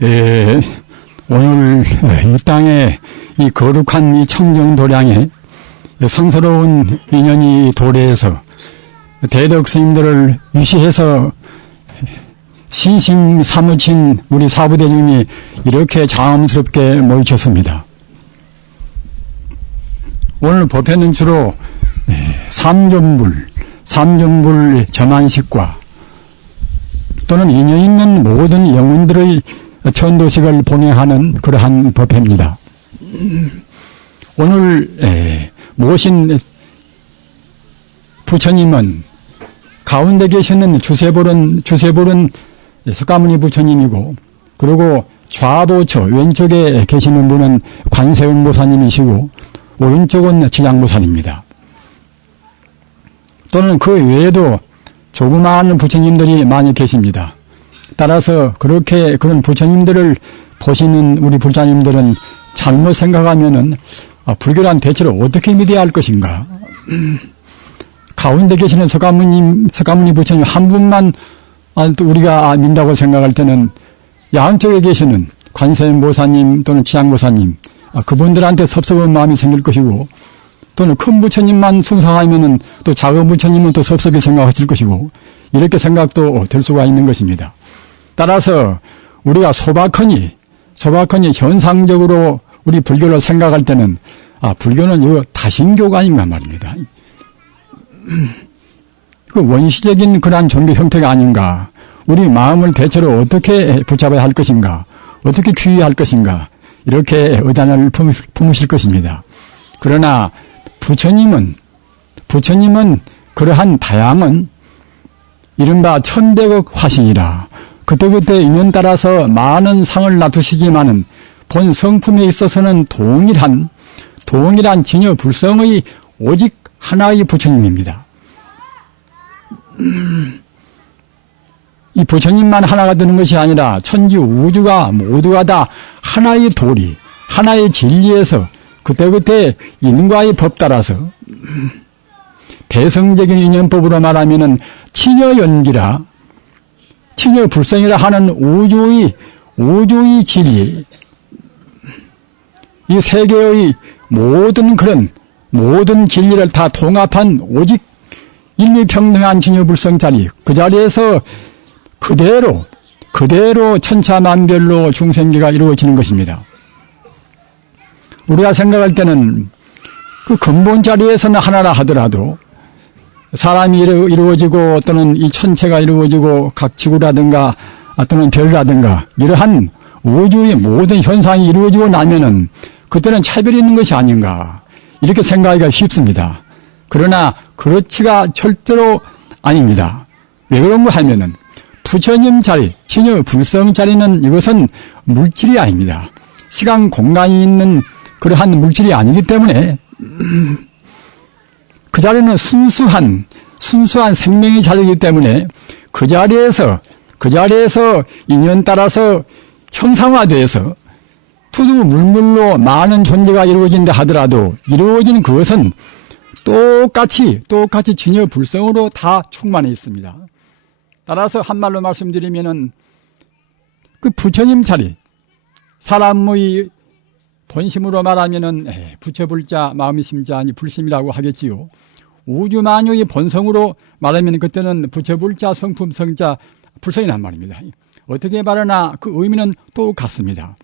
오늘 이 땅에 이 거룩한 이 청정도량에 상스러운 인연이 도래해서 대덕 스님들을 위시해서 신심 사무친 우리 사부대중이 이렇게 자음스럽게 모이셨습니다. 오늘 법회는 주로 삼존불 점안식과 또는 인연 있는 모든 영혼들의 천도식을 봉행하는 그러한 법회입니다. 오늘 모신 부처님은 가운데 계시는 주세볼은 석가모니 부처님이고, 그리고 좌보처 왼쪽에 계시는 분은 관세음 보사님이시고 오른쪽은 지장보사입니다. 또는 그 외에도 조그마한 부처님들이 많이 계십니다. 따라서 그런 부처님들을 보시는 우리 불자님들은 잘못 생각하면은 불교란 대체로 어떻게 믿어야 할 것인가? 가운데 계시는 석가모니 부처님 한 분만 우리가 믿는다고 생각할 때는 양쪽에 계시는 관세음 보사님 또는 지장보사님 그분들한테 섭섭한 마음이 생길 것이고, 또는 큰 부처님만 숭상하면은 또 작은 부처님은 또 섭섭히 생각하실 것이고, 이렇게 생각도 될 수가 있는 것입니다. 따라서 우리가 소박하니 현상적으로 우리 불교를 생각할 때는 불교는 이거 다신교가 아닌가 말입니다. 그 원시적인 그러한 종교 형태가 아닌가. 우리 마음을 대체로 어떻게 붙잡아야 할 것인가, 어떻게 귀의할 것인가, 이렇게 의단을 품으실 것입니다. 그러나 부처님은 그러한 다양한 이른바 천백억 화신이라 그때그때 인연 따라서 많은 상을 놔두시지만은 본 성품에 있어서는 동일한 진여 불성의 오직 하나의 부처님입니다. 이 부처님만 하나가 되는 것이 아니라 천지 우주가 모두가 다 하나의 도리, 하나의 진리에서 그때그때 인과의 법 따라서 대성적인 인연법으로 말하면은 친여연기라, 친여불성이라 하는 우주의 진리, 이 세계의 모든 진리를 다 통합한 오직 일미평등한 진여불성 자리, 그 자리에서 그대로 천차만별로 중생계가 이루어지는 것입니다. 우리가 생각할 때는 그 근본 자리에서는 하나라 하더라도 사람이 이루어지고 또는 이 천체가 이루어지고 각 지구라든가 또는 별이라든가 이러한 우주의 모든 현상이 이루어지고 나면은 그때는 차별이 있는 것이 아닌가, 이렇게 생각하기가 쉽습니다. 그러나 그렇지가 절대로 아닙니다. 왜 그런가 하면은 부처님 자리, 진여 불성 자리는 이것은 물질이 아닙니다. 시간 공간이 있는 그러한 물질이 아니기 때문에 그 자리는 순수한 생명의 자리이기 때문에 그 자리에서 인연 따라서 형상화되어서 투두 물물로 많은 존재가 이루어진다 하더라도 이루어진 그것은 똑같이 진여 불성으로 다 충만해 있습니다. 따라서 한말로 말씀드리면은 그 부처님 자리, 사람의 본심으로 말하면은 부처불자 마음이 심자니 불심이라고 하겠지요. 우주만유의 본성으로 말하면 그때는 부처불자 성품 성자 불성이란 말입니다. 어떻게 말하나 그 의미는 똑같습니다.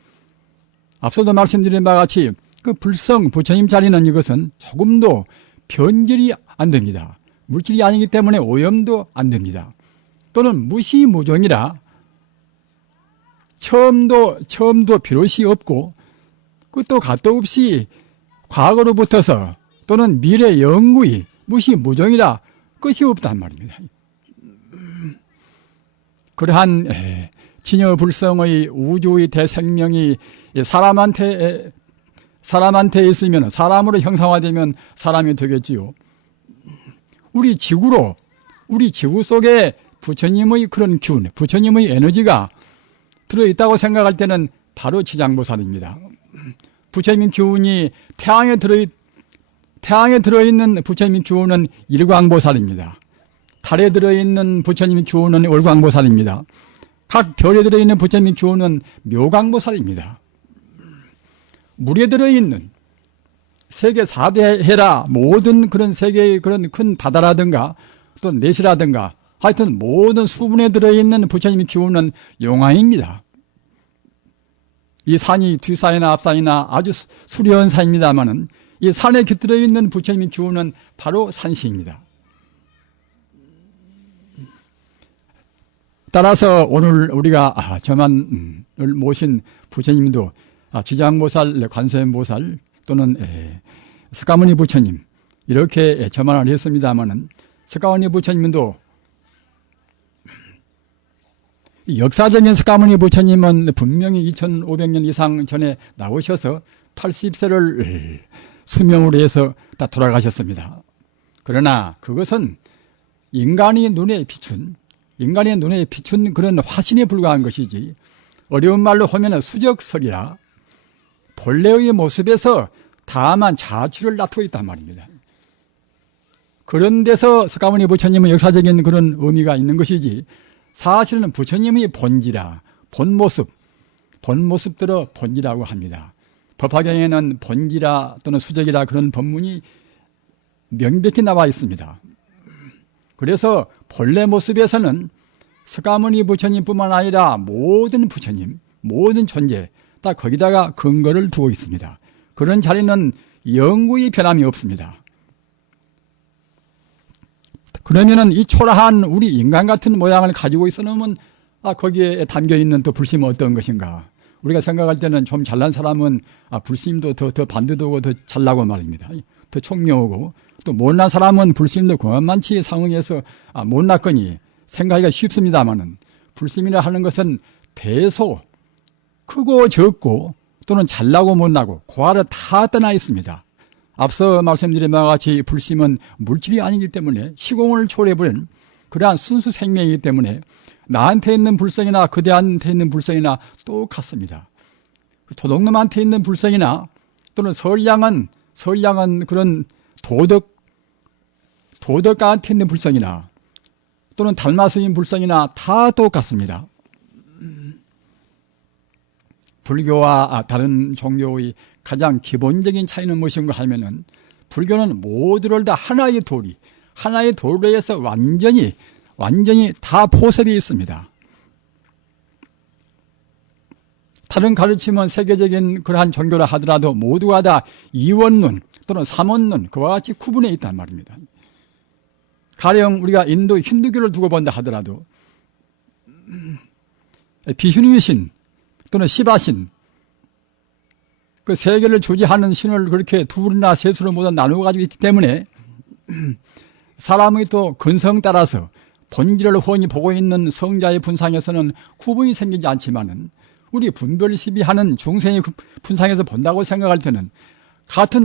앞서도 말씀드린 바와 같이 그 불성 부처님 자리는 이것은 조금도 변질이 안 됩니다. 물질이 아니기 때문에 오염도 안 됩니다. 또는 무시무종이라 처음도 비롯이 없고 끝도 갓도 없이 과거로부터서 또는 미래 영구히 무시무종이라 끝이 없단 말입니다. 그러한 진여불성의 우주의 대생명이 사람한테 있으면 사람으로 형상화되면 사람이 되겠지요. 우리 지구 속에 부처님의 그런 기운, 부처님의 에너지가 들어있다고 생각할 때는 바로 지장보살입니다. 부처님 기운이 태양에 들어있는 부처님 기운은 일광보살입니다. 달에 들어있는 부처님 기운은 월광보살입니다. 각 별에 들어있는 부처님의 기호는 묘강보살입니다. 물에 들어있는 세계 4대 해라 모든 그런 세계의 그런 큰 바다라든가 또 내시라든가 하여튼 모든 수분에 들어있는 부처님의 기호는 용화입니다. 이 산이 뒷산이나 앞산이나 아주 수려한 산입니다만은 이 산에 깃들어 있는 부처님의 기호는 바로 산시입니다. 따라서 오늘 우리가 저만을 모신 부처님도 지장보살, 관세음보살 또는 석가모니 부처님 이렇게 저만을 했습니다마는 석가모니 부처님도 역사적인 석가모니 부처님은 분명히 2500년 이상 전에 나오셔서 80세를 수명으로 해서 다 돌아가셨습니다. 그러나 그것은 인간의 눈에 비춘 그런 화신에 불과한 것이지 어려운 말로 하면 수적설이라 본래의 모습에서 다만 자취를 나타내고 있단 말입니다. 그런 데서 석가모니 부처님은 역사적인 그런 의미가 있는 것이지 사실은 부처님의 본지라 본모습대로 본지라고 합니다. 법화경에는 본지라 또는 수적이라 그런 법문이 명백히 나와 있습니다. 그래서 본래 모습에서는 석가모니 부처님뿐만 아니라 모든 부처님, 모든 존재 다 거기다가 근거를 두고 있습니다. 그런 자리는 영구히 변함이 없습니다. 그러면은 이 초라한 우리 인간 같은 모양을 가지고 있으면 거기에 담겨 있는 또 불심은 어떤 것인가? 우리가 생각할 때는 좀 잘난 사람은 불심도 더 반듯하고 더 잘나고 말입니다. 더 총명하고 또 못난 사람은 불심도 그만치 상응해서 못났거니 생각하기가 쉽습니다만은 불심이라 하는 것은 대소 크고 적고 또는 잘나고 못나고 그 아래 다 떠나 있습니다. 앞서 말씀드린 바와 같이 불심은 물질이 아니기 때문에 시공을 초래해버린 그러한 순수 생명이기 때문에 나한테 있는 불성이나 그대한테 있는 불성이나 똑같습니다. 도둑놈한테 있는 불성이나 또는 선량한 그런 도덕가한테 있는 불성이나 또는 달마스인 불성이나 다 똑같습니다. 불교와 다른 종교의 가장 기본적인 차이는 무엇인가 하면은 불교는 모두를 다 하나의 도리에서 완전히 다 포섭이 있습니다. 다른 가르침은 세계적인 그러한 종교라 하더라도 모두가 다 이원론 또는 삼원론 그와 같이 구분해 있단 말입니다. 가령 우리가 인도 힌두교를 두고 본다 하더라도 비슈누신 또는 시바신 그 세계를 주지하는 신을 그렇게 둘이나 셋으로 모두 나누어 가지고 있기 때문에 사람의 또 근성 따라서 본질을 훤히 보고 있는 성자의 분상에서는 구분이 생기지 않지만은 우리 분별시비하는 중생의 분상에서 본다고 생각할 때는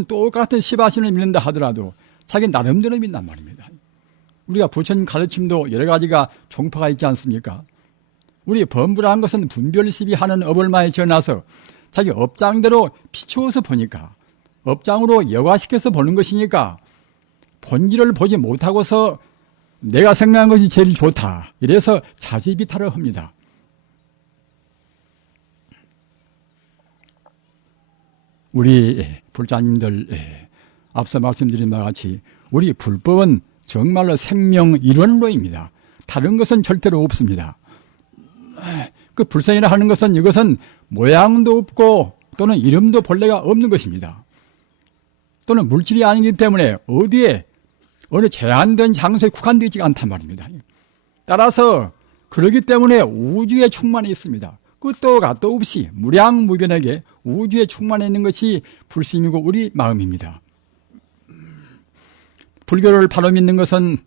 똑같은 시바신을 믿는다 하더라도 자기 나름대로 믿단 말입니다. 우리가 부처님 가르침도 여러 가지가 종파가 있지 않습니까? 우리 범부라는 것은 분별시비하는 업을 많이 지어놔서 자기 업장대로 비추어서 보니까 업장으로 여과시켜서 보는 것이니까 본질을 보지 못하고서 내가 생각한 것이 제일 좋다. 이래서 자지비탈을 합니다. 우리 불자님들 앞서 말씀드린 바와 같이 우리 불법은 정말로 생명 이론로입니다. 다른 것은 절대로 없습니다. 그 불성이라 하는 것은 이것은 모양도 없고 또는 이름도 본래가 없는 것입니다. 또는 물질이 아니기 때문에 어느 제한된 장소에 국한되어 있지 않단 말입니다. 따라서 그렇기 때문에 우주에 충만해 있습니다. 끝도 갓도 없이 무량무변하게 우주에 충만해 있는 것이 불심이고 우리 마음입니다. 불교를 바로 믿는 것은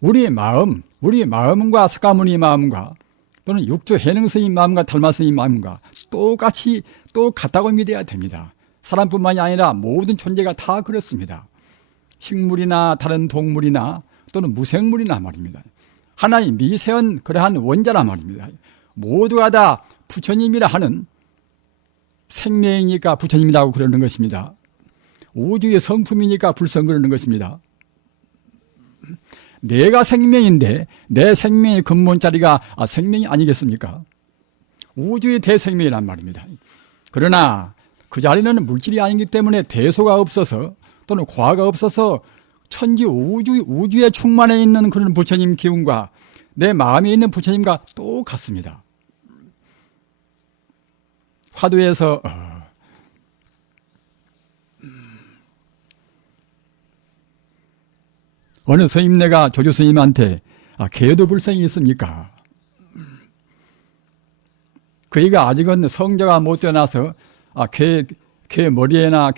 우리 마음과 석가모니 마음과 또는 육조 해능스님 마음과 달마스님 마음과 똑같다고 믿어야 됩니다. 사람뿐만이 아니라 모든 존재가 다 그렇습니다. 식물이나 다른 동물이나 또는 무생물이나 말입니다. 하나의 미세한 그러한 원자라 말입니다. 모두가 다 부처님이라 하는 생명이니까 부처님이라고 그러는 것입니다. 우주의 성품이니까 불성 그러는 것입니다. 내가 생명인데 내 생명의 근본자리가 생명이 아니겠습니까? 우주의 대생명이란 말입니다. 그러나 그 자리는 물질이 아니기 때문에 대소가 없어서 또는 과가 없어서 천지 우주에 충만해 있는 그런 부처님 기운과 내 마음에 있는 부처님과 똑같습니다. 화두에서 어느 스님네가 조조 스님한테 계도불성이 있습니까? 그이가 아직은 성자가 못 되어나서 개 머리에나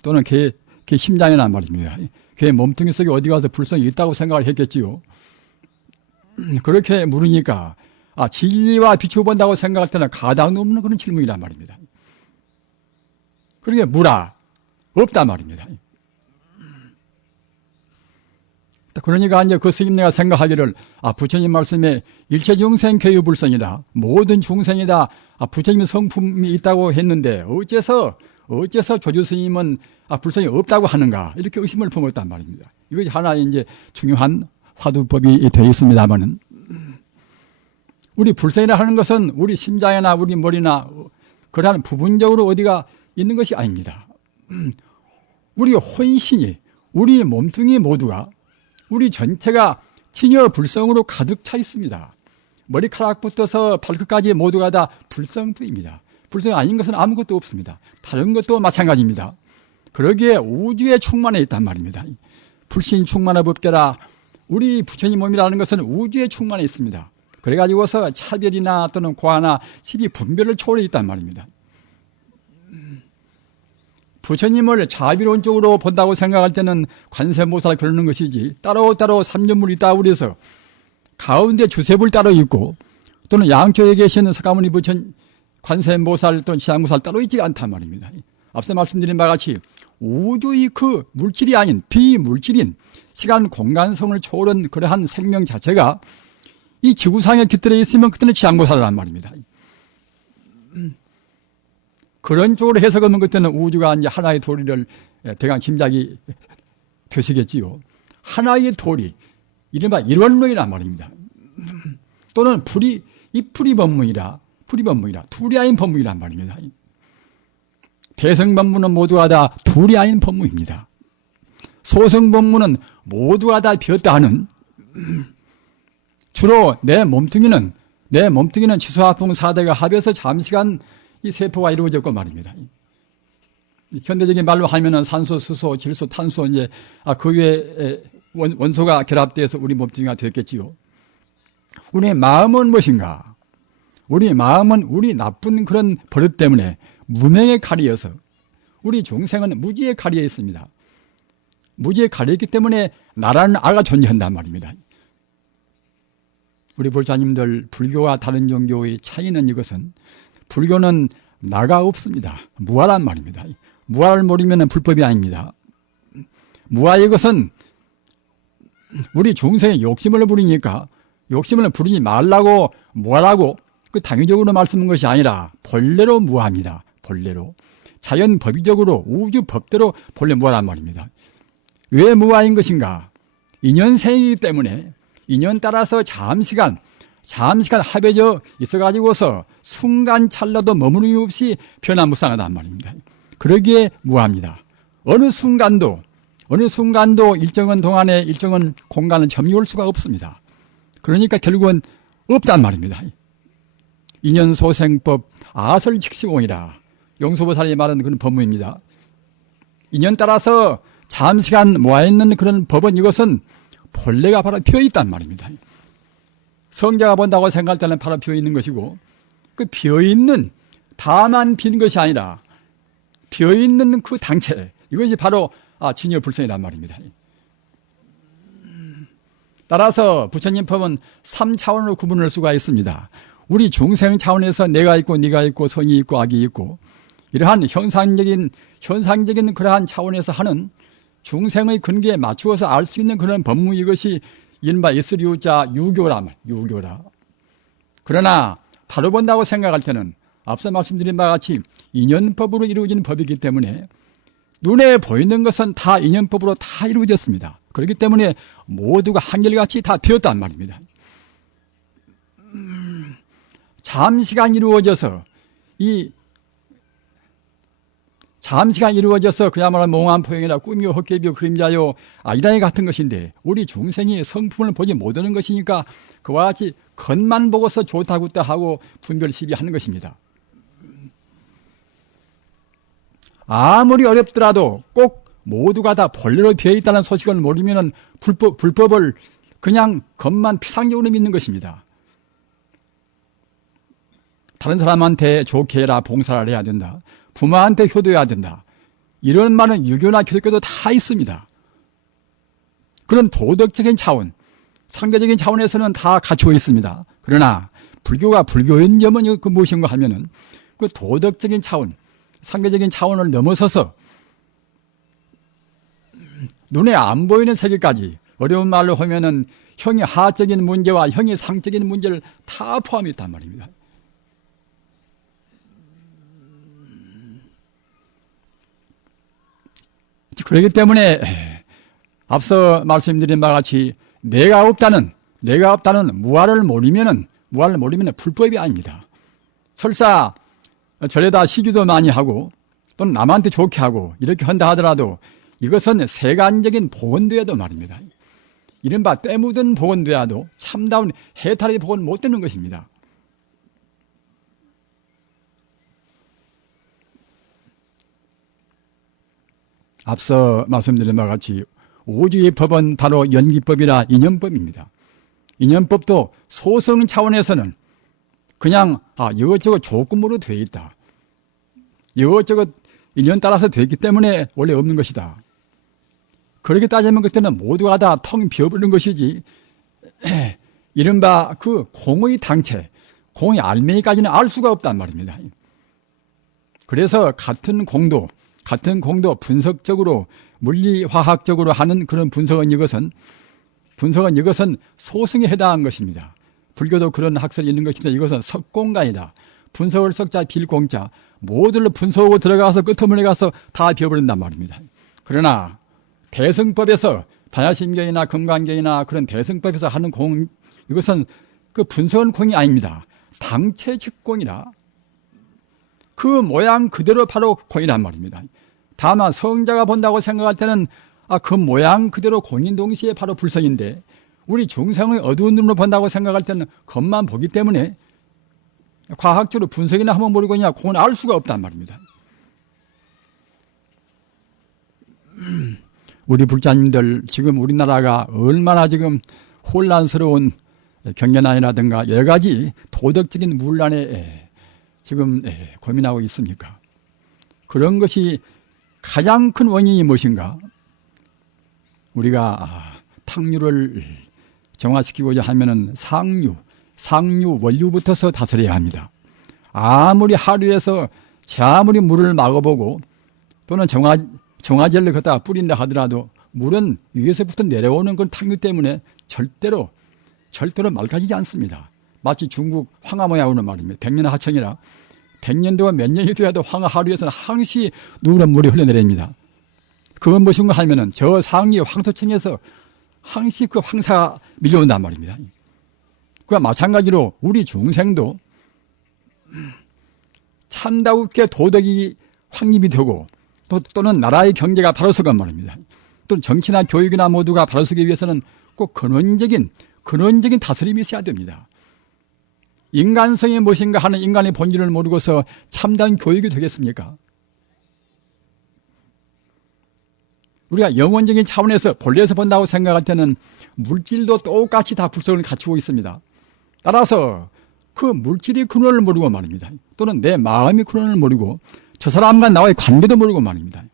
또는 개 심장에나 말입니다. 개 몸뚱이 속에 어디 가서 불성이 있다고 생각을 했겠지요. 그렇게 물으니까 진리와 빛을 본다고 생각할 때는 가당 없는 그런 질문이란 말입니다. 그러게 물아 없단 말입니다. 그러니까 이제 그 스님네가 생각하기를 부처님 말씀에 일체 중생 개유불성이다. 모든 중생이다. 부처님 성품이 있다고 했는데 어째서 조주 스님은 불성이 없다고 하는가 이렇게 의심을 품었단 말입니다. 이것이 하나의 이제 중요한 화두법이 되어 있습니다만은 우리 불성이라 하는 것은 우리 심장이나 우리 머리나 그러한 부분적으로 어디가 있는 것이 아닙니다. 우리 혼신이 우리 몸뚱이 모두가 우리 전체가 진여 불성으로 가득 차 있습니다. 머리카락부터서 발끝까지 모두가 다 불성뿐입니다. 불성 아닌 것은 아무것도 없습니다. 다른 것도 마찬가지입니다. 그러기에 우주에 충만해 있단 말입니다. 불신 충만한 법계라 우리 부처님 몸이라는 것은 우주에 충만해 있습니다. 그래가지고서 차별이나 또는 과나 시비 분별을 초월해 있단 말입니다. 부처님을 자비론적으로 본다고 생각할 때는 관세음보살 그러는 것이지 따로따로 삼전물이 있다고 그래서 가운데 주세불 따로 있고 또는 양쪽에 계시는 석가모니 부처님 관세음보살 또는 지장보살 따로 있지 않단 말입니다. 앞서 말씀드린 바와 같이 우주의 그 물질이 아닌 비물질인 시간 공간성을 초월한 그러한 생명 자체가 이 지구상에 깃들어 있으면 그때는 지장보살이란 말입니다. 그런 쪽으로 해석하면 그때는 우주가 이제 하나의 도리를 대강 짐작이 되시겠지요. 하나의 도리, 이른바 일원론이란 말입니다. 또는 풀이법문이라, 둘이 아닌 법문이란 말입니다. 대성법문은 모두가 다 둘이 아닌 법문입니다. 소성법문은 모두가 다 비었다 하는, 주로 내 몸뚱이는 지수화풍 4대가 합해서 잠시간 이 세포가 이루어졌고 말입니다. 현대적인 말로 하면은 산소, 수소, 질소, 탄소, 이제, 그 외에 원소가 결합돼서 우리 몸뚱이가 됐겠지요. 우리의 마음은 무엇인가? 우리 마음은 우리 나쁜 그런 버릇 때문에 무명에 가리어서 우리 중생은 무지에 가리어 있습니다. 무지에 가리어 있기 때문에 나라는 아가 존재한단 말입니다. 우리 불자님들 불교와 다른 종교의 차이는 이것은 불교는 나가 없습니다. 무아란 말입니다. 무아를 모르면 불법이 아닙니다. 무아의 것은 우리 중생의 욕심을 부리니까 욕심을 부리지 말라고 무아라고 그 당위적으로 말씀한 것이 아니라 본래로 무아합니다. 본래로. 자연 법의적으로 우주 법대로 본래 무아란 말입니다. 왜 무아인 것인가? 인연생이기 때문에 인연 따라서 잠시간 합해져 있어가지고서 순간 찰나도 머무름이 없이 변화무쌍하단 말입니다. 그러기에 무아합니다. 어느 순간도 일정한 동안에 일정한 공간을 점유할 수가 없습니다. 그러니까 결국은 없단 말입니다. 인연소생법 아설직시공이라 용서보살이 말하는 그런 법문입니다. 인연 따라서 잠시간 모아있는 그런 법은 이것은 본래가 바로 비어있단 말입니다. 성자가 본다고 생각할 때는 바로 비어있는 것이고 그 비어있는 다만 빈 것이 아니라 비어있는 그 당체 이것이 바로 진여불성이란 말입니다. 따라서 부처님 법은 3차원으로 구분할 수가 있습니다. 우리 중생 차원에서 내가 있고 네가 있고 성이 있고 악이 있고 이러한 현상적인 그러한 차원에서 하는 중생의 근기에 맞추어서 알 수 있는 그런 법문 이것이 이른바 이스리우자 유교라. 그러나 바로 본다고 생각할 때는 앞서 말씀드린 바와 같이 인연법으로 이루어진 법이기 때문에 눈에 보이는 것은 다 인연법으로 다 이루어졌습니다. 그렇기 때문에 모두가 한결같이 다 되었단 말입니다. 잠시간 이루어져서 그야말로 몽환 포용이나 꿈이요 헛개비요 그림자요 이다의 같은 것인데 우리 중생이 성품을 보지 못하는 것이니까 그와 같이 겉만 보고서 좋다고 하고 분별 시비하는 것입니다. 아무리 어렵더라도 꼭 모두가 다 본래로 되어 있다는 소식을 모르면 불법을 그냥 겉만 피상적으로 믿는 것입니다. 다른 사람한테 좋게 해라, 봉사를 해야 된다. 부모한테 효도해야 된다. 이런 말은 유교나 기독교도 다 있습니다. 그런 도덕적인 차원, 상대적인 차원에서는 다 갖추어 있습니다. 그러나 불교가 불교인 점은 그 무엇인가 하면은 그 도덕적인 차원, 상대적인 차원을 넘어서서 눈에 안 보이는 세계까지 어려운 말로 하면은 형이 하적인 문제와 형이 상적인 문제를 다 포함했단 말입니다. 그렇기 때문에 앞서 말씀드린 바와 같이 내가 없다는 무아를 모르면은 불법이 아닙니다. 설사 절에다 시주도 많이 하고 또는 남한테 좋게 하고 이렇게 한다 하더라도 이것은 세간적인 복원돼야도 말입니다. 이른바 때 묻은 복원돼야도 참다운 해탈의 복원 못 되는 것입니다. 앞서 말씀드린 바와 같이 오주의 법은 바로 연기법이라 인연법입니다. 인연법도 소성 차원에서는 그냥 이것저것 조건으로 되어 있다. 이것저것 인연 따라서 되어 있기 때문에 원래 없는 것이다. 그렇게 따지면 그때는 모두가 다 텅 비어버리는 것이지 이른바 그 공의 당체, 공의 알맹이까지는 알 수가 없단 말입니다. 그래서 같은 공도 분석적으로 물리화학적으로 하는 그런 분석은 이것은 소승에 해당한 것입니다. 불교도 그런 학설이 있는 것인데 이것은 석공간이다. 분석을 석자 빌공자 모두를 분석하고 들어가서 끝머리에 가서 다 비워버린단 말입니다. 그러나 대승법에서 반야심경이나 금강경이나 그런 대승법에서 하는 공, 이것은 그 분석은 공이 아닙니다. 당체 즉공이라 그 모양 그대로 바로 공이란 말입니다. 다만 성자가 본다고 생각할 때는 그 모양 그대로 공인 동시에 바로 불성인데 우리 중생의 어두운 눈으로 본다고 생각할 때는 겉만 보기 때문에 과학적으로 분석이나 한번 모르고 그냥 공은 알 수가 없단 말입니다. 우리 불자님들 지금 우리나라가 얼마나 지금 혼란스러운 경제난이라든가 여러 가지 도덕적인 문란에 지금 고민하고 있습니까? 그런 것이 가장 큰 원인이 무엇인가? 우리가 탕류를 정화시키고자 하면은 상류 원류부터서 다스려야 합니다. 아무리 하루에서 아무리 물을 막아보고 또는 정화제를 갖다가 뿌린다 하더라도 물은 위에서부터 내려오는 건 탕류 때문에 절대로 맑아지지 않습니다. 마치 중국 황하 모양으로 말입니다. 백년 하청이라 100년도가 몇 년이 돼도 황하 하루에서는 항시 누런 물이 흘러내립니다. 그건 무엇인가 하면은 저 상위 황토층에서 항시 그 황사가 밀려온단 말입니다. 그와 마찬가지로 우리 중생도 참다우게 도덕이 확립이 되고 또는 나라의 경제가 바로 서간 말입니다. 또는 정치나 교육이나 모두가 바로 서기 위해서는 꼭 근원적인 다스림이 있어야 됩니다. 인간성이 무엇인가 하는 인간의 본질을 모르고서 참다운 교육이 되겠습니까? 우리가 영원적인 차원에서 본래에서 본다고 생각할 때는 물질도 똑같이 다 불성을 갖추고 있습니다. 따라서 그 물질이 근원을 모르고 말입니다. 또는 내 마음이 근원을 모르고 저 사람과 나와의 관계도 모르고 말입니다.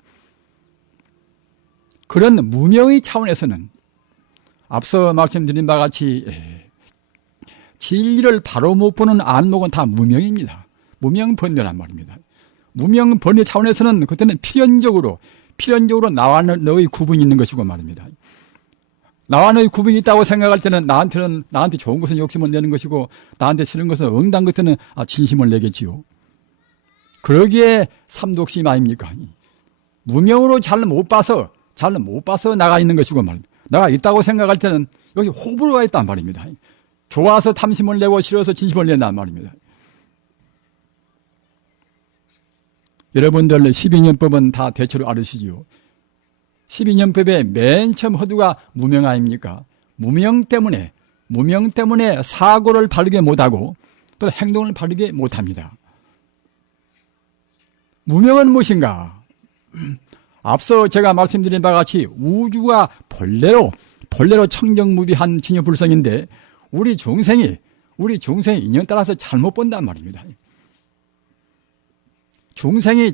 그런 무명의 차원에서는 앞서 말씀드린 바와 같이 진리를 바로 못 보는 안목은 다 무명입니다. 무명번뇌란 말입니다. 무명번뇌 차원에서는 그때는 필연적으로 나와 너의 구분이 있는 것이고 말입니다. 나와 너의 구분이 있다고 생각할 때는 나한테 좋은 것은 욕심을 내는 것이고 나한테 싫은 것은 응당 것은 진심을 내겠지요. 그러기에 삼독심 아닙니까? 무명으로 잘 못 봐서 나가 있는 것이고 말입니다. 내가 있다고 생각할 때는 여기 호불호가 있단 말입니다. 좋아서 탐심을 내고 싫어서 진심을 낸단 말입니다. 여러분들 12년법은 다 대체로 알으시지요. 12년법의 맨 처음 허두가 무명 아닙니까? 무명 때문에 사고를 바르게 못하고 또 행동을 바르게 못합니다. 무명은 무엇인가? 앞서 제가 말씀드린 바와 같이 우주가 본래로 청정무비한 진여불성인데 우리 중생이 인연 따라서 잘못 본단 말입니다. 중생이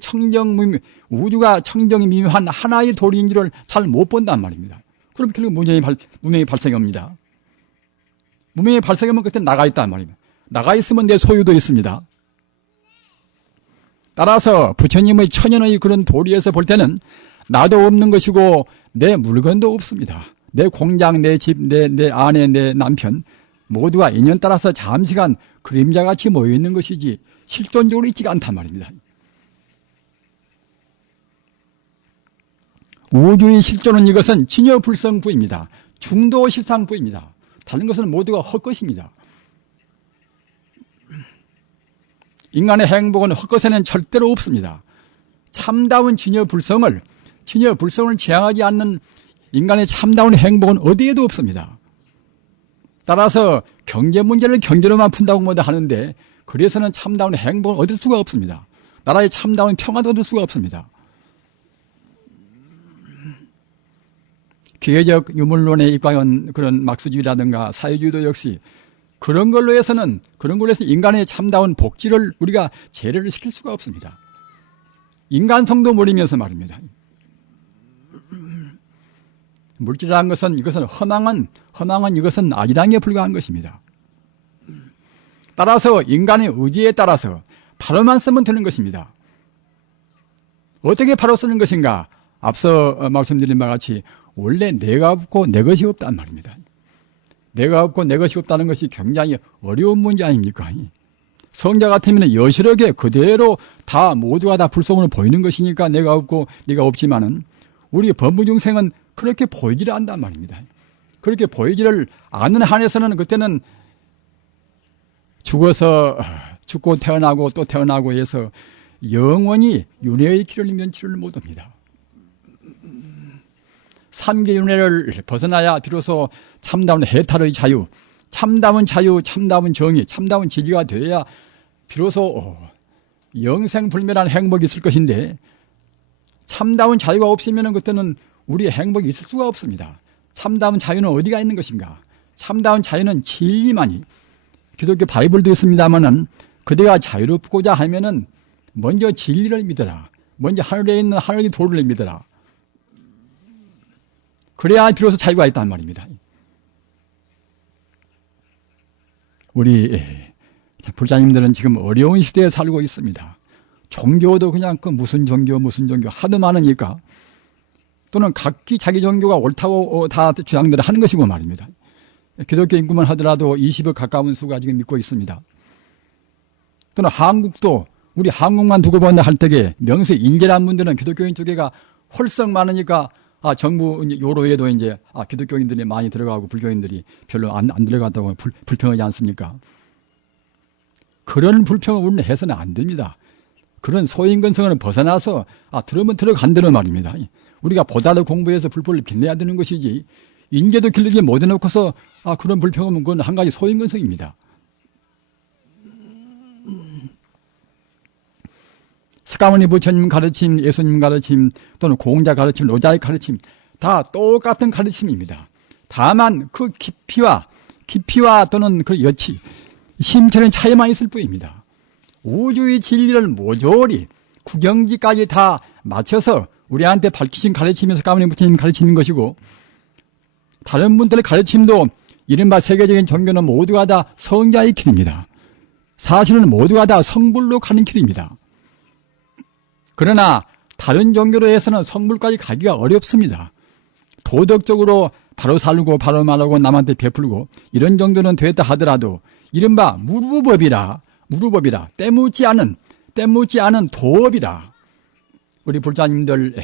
우주가 청정이 미묘한 하나의 도리인 줄을 잘 못 본단 말입니다. 그럼 결국 무명이 발생합니다. 무명이 발생하면 그때 나가 있단 말입니다. 나가 있으면 내 소유도 있습니다. 따라서 부처님의 천연의 그런 도리에서 볼 때는 나도 없는 것이고 내 물건도 없습니다. 내 공장, 내 집, 내 아내, 내 남편 모두가 인연 따라서 잠시간 그림자같이 모여있는 것이지 실존적으로 있지가 않단 말입니다. 우주의 실존은 이것은 진여불성부입니다. 중도실상부입니다. 다른 것은 모두가 헛것입니다. 인간의 행복은 헛것에는 절대로 없습니다. 참다운 진여불성을 지향하지 않는 인간의 참다운 행복은 어디에도 없습니다. 따라서 경제 문제를 경제로만 푼다고 뭐다 하는데 그래서는 참다운 행복을 얻을 수가 없습니다. 나라의 참다운 평화도 얻을 수가 없습니다. 기계적 유물론에 입각한 그런 막스주의라든가 사회주의도 역시 그런 걸로 해서 인간의 참다운 복지를 우리가 재래를 시킬 수가 없습니다. 인간성도 모르면서 말입니다. 물질이라는 것은 이것은 허망한 이것은 아리랑에 불과한 것입니다. 따라서 인간의 의지에 따라서 바로만 쓰면 되는 것입니다. 어떻게 바로 쓰는 것인가? 앞서 말씀드린 바와 같이 원래 내가 없고 내 것이 없단 말입니다. 내가 없고 내 것이 없다는 것이 굉장히 어려운 문제 아닙니까? 성자 같으면 여실하게 그대로 모두가 다 불성으로 보이는 것이니까 내가 없고 네가 없지만은 우리 범부중생은 그렇게 보이지를 않단 말입니다. 그렇게 보이지를 않는 한에서는 그때는 죽고 태어나고 또 태어나고 해서 영원히 윤회의 길을 면치를 못합니다. 삼계윤회를 벗어나야 비로소 참다운 해탈의 자유, 참다운 정의, 참다운 진리가 되어야 비로소 영생불멸한 행복이 있을 것인데 참다운 자유가 없으면 그때는 우리의 행복이 있을 수가 없습니다. 참다운 자유는 어디가 있는 것인가? 참다운 자유는 진리만이 기독교 바이블도 있습니다만은 그대가 자유롭고자 하면은 먼저 진리를 믿어라. 먼저 하늘에 있는 하늘의 도를 믿어라. 그래야 비로소 자유가 있단 말입니다. 우리 불자님들은 지금 어려운 시대에 살고 있습니다. 종교도 그냥 무슨 종교 하도 많으니까 또는 각기 자기 종교가 옳다고 다 주장들을 하는 것이고 말입니다. 기독교 인구만 하더라도 20억 가까운 수가 지금 믿고 있습니다. 또는 한국도 우리 한국만 두고 본다 할 때에 명세 인계란 분들은 기독교인 쪽에가 홀썩 많으니까 정부 요로에도 이제 기독교인들이 많이 들어가고 불교인들이 별로 안 들어갔다고 불평하지 않습니까? 그런 불평을 우리는 해서는 안 됩니다. 그런 소인건성을 벗어나서 들으면 들어간다는 말입니다. 우리가 보다 더 공부해서 불법을 빛내야 되는 것이지 인계도 길르지 못해놓고서 그런 불평은 그건 한 가지 소인건성입니다. 석가모니 부처님 가르침, 예수님 가르침, 또는 공자 가르침, 노자의 가르침 다 똑같은 가르침입니다. 다만 그 깊이와 또는 그 여치, 힘차는 차이만 있을 뿐입니다. 우주의 진리를 모조리 구경지까지 다 맞춰서 우리한테 밝히신 가르침이 석가모니 부처님 가르치는 것이고 다른 분들의 가르침도 이른바 세계적인 종교는 모두가 다 성자의 길입니다. 사실은 모두가 다 성불로 가는 길입니다. 그러나 다른 종교로 해서는 성불까지 가기가 어렵습니다. 도덕적으로 바로 살고 바로 말하고 남한테 베풀고 이런 정도는 됐다 하더라도 이른바 무루법이라 때묻지 않은 도업이라 우리 불자님들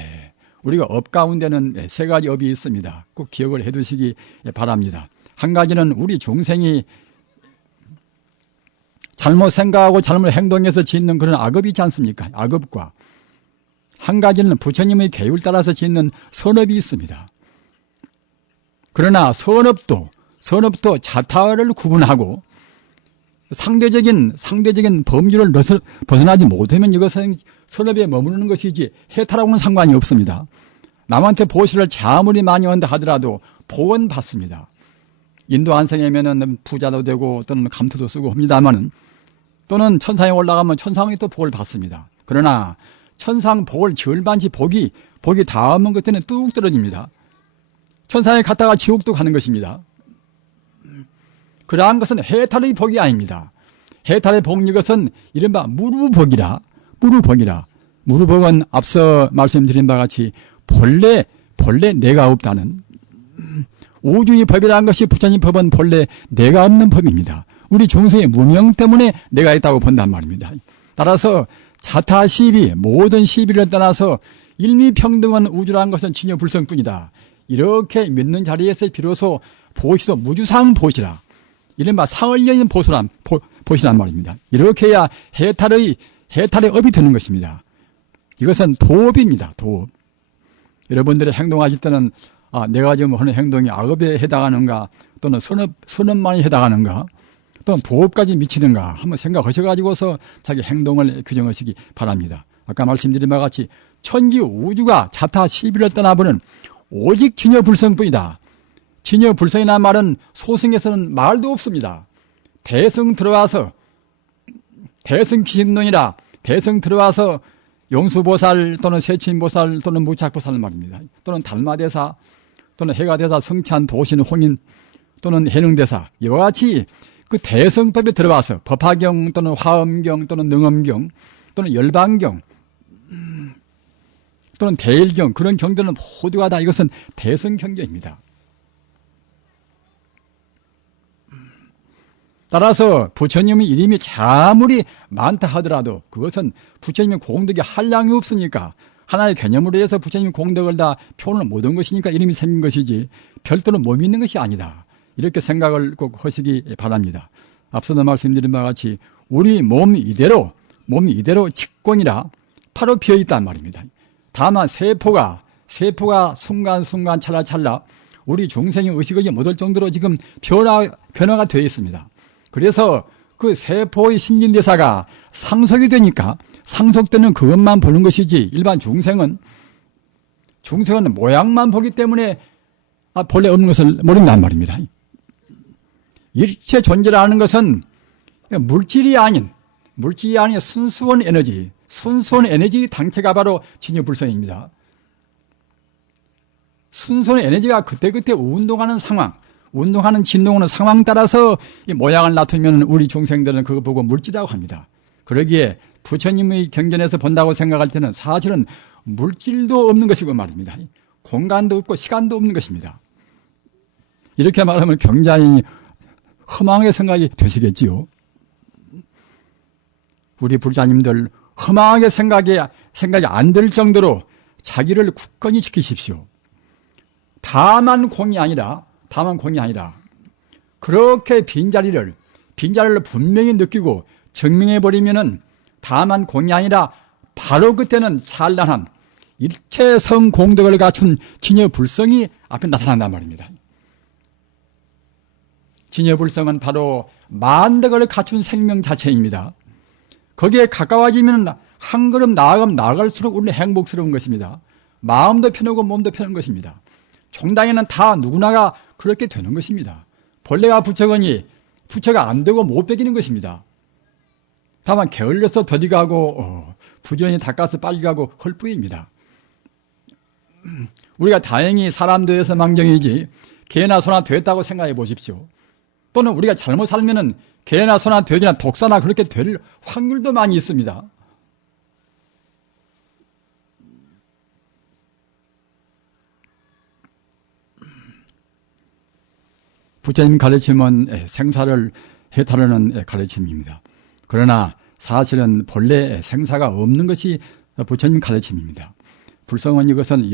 우리가 업 가운데는 세 가지 업이 있습니다. 꼭 기억을 해 두시기 바랍니다. 한 가지는 우리 중생이 잘못 생각하고 잘못 행동해서 짓는 그런 악업이 있지 않습니까? 악업과 한 가지는 부처님의 계율 따라서 짓는 선업이 있습니다. 그러나 선업도 자타를 구분하고 상대적인 범주를 벗어나지 못하면 이것은 선업에 머무르는 것이지 해탈하고는 상관이 없습니다. 남한테 보시를 아무리 많이 한다 하더라도 복은 받습니다. 인도 안생이면은 부자도 되고 또는 감투도 쓰고 합니다만은 또는 천상에 올라가면 천상이 또 복을 받습니다. 그러나 천상 복을 절반치 복이 닿으면 그때는 뚝 떨어집니다. 천상에 갔다가 지옥도 가는 것입니다. 그러한 것은 해탈의 복이 아닙니다. 해탈의 복 이것은 이른바 무루복이라. 무루복은 앞서 말씀드린 바와 같이 본래 내가 없다는 우주의 법이라는 것이 부처님 법은 본래 내가 없는 법입니다. 우리 중생의 무명 때문에 내가 있다고 본단 말입니다. 따라서 자타 시비, 모든 시비를 떠나서 일미평등한 우주라는 것은 진여불성뿐이다. 이렇게 믿는 자리에서 비로소 보시도 무주상 보시라. 이른바 상을 여는 보시란 말입니다. 이렇게 해야 해탈의 업이 되는 것입니다. 이것은 도업입니다. 도업. 여러분들이 행동하실 때는 내가 지금 하는 행동이 악업에 해당하는가 또는 선업만이 해당하는가 또는 도업까지 미치는가 한번 생각하셔가지고서 자기 행동을 규정하시기 바랍니다. 아까 말씀드린 바와 같이 천지 우주가 자타 시비를 떠나보는 오직 진여불성뿐이다. 진여불성이라는 말은 소승에서는 말도 없습니다. 대성 들어와서 대성 기신론이라 대성 들어와서 용수보살 또는 세친보살 또는 무착보살 말입니다. 또는 달마대사 또는 해가대사 성찬 도신 홍인 또는 해능대사 이와 같이 그 대성법에 들어와서 법화경 또는 화엄경 또는 능엄경 또는 열반경 또는 대일경 그런 경들은 모두가 다 이것은 대성경계입니다. 따라서 부처님의 이름이 아무리 많다 하더라도 그것은 부처님의 공덕이 한량이 없으니까 하나의 개념으로 해서 부처님의 공덕을 다 표현을 못한 것이니까 이름이 생긴 것이지 별도로 못 믿는 것이 아니다. 이렇게 생각을 꼭 하시기 바랍니다. 앞서도 말씀드린 바와 같이 우리 몸 이대로 직공이라 바로 비어있단 말입니다. 다만 세포가 순간순간 찰나찰나 우리 중생의 의식하지 못할 정도로 지금 변화가 되어 있습니다. 그래서 그 세포의 신진대사가 상속이 되니까 상속되는 그것만 보는 것이지 일반 중생은 모양만 보기 때문에 본래 없는 것을 모른단 말입니다. 일체 존재라는 것은 물질이 아닌 순수한 에너지 당체가 바로 진여불성입니다. 순수한 에너지가 그때그때 운동하는 상황, 진동하는 상황 따라서 이 모양을 나타내면 우리 중생들은 그거 보고 물질이라고 합니다. 그러기에 부처님의 경전에서 본다고 생각할 때는 사실은 물질도 없는 것이고 말입니다. 공간도 없고 시간도 없는 것입니다. 이렇게 말하면 굉장히 허망하게 생각이 되시겠지요. 우리 불자님들 허망하게 생각이 안 될 정도로 자기를 굳건히 지키십시오. 다만 공이 아니라 그렇게 빈자리를 분명히 느끼고 증명해버리면은 다만 공이 아니라 바로 그때는 찬란한 일체 성공덕을 갖춘 진여불성이 앞에 나타난단 말입니다. 진여불성은 바로 만덕을 갖춘 생명 자체입니다. 거기에 가까워지면 한 걸음 나아갈수록 우리는 행복스러운 것입니다. 마음도 편하고 몸도 편한 것입니다. 종당에는 다 누구나가 그렇게 되는 것입니다. 본래가 부처거니 부처가 안 되고 못 베기는 것입니다. 다만 게을러서 더디 가고 부지런히 닦아서 빨리 가고 할 뿐입니다. 우리가 다행히 사람 되어서 망정이지 개나 소나 됐다고 생각해 보십시오. 또는 우리가 잘못 살면은 개나 소나 돼지나 독사나 그렇게 될 확률도 많이 있습니다. 부처님 가르침은 생사를 해탈하는 가르침입니다. 그러나 사실은 본래 생사가 없는 것이 부처님 가르침입니다. 불성은 이것은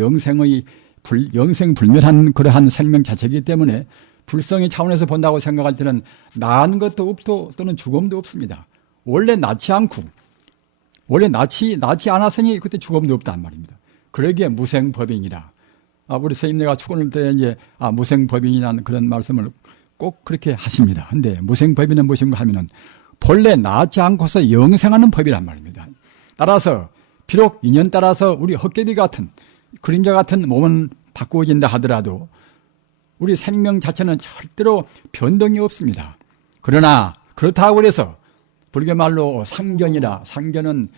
영생불멸한 그러한 생명 자체이기 때문에 불성의 차원에서 본다고 생각할 때는 나은 것도 없고 또는 죽음도 없습니다. 원래 낳지 않고 원래 낳지 않았으니 그때 죽음도 없단 말입니다. 그러기에 무생법인이라. 우리 스님네가 축원할 때 이제 무생법인이라는 그런 말씀을 꼭 그렇게 하십니다. 근데 무생법인은 무엇인가 하면은 본래 낳지 않고서 영생하는 법이란 말입니다. 따라서 비록 인연 따라서 우리 헛개비 같은 그림자 같은 몸은 바꾸어진다 하더라도 우리 생명 자체는 절대로 변동이 없습니다. 그러나 그렇다고 해서 불교 말로 상견이라. 상견은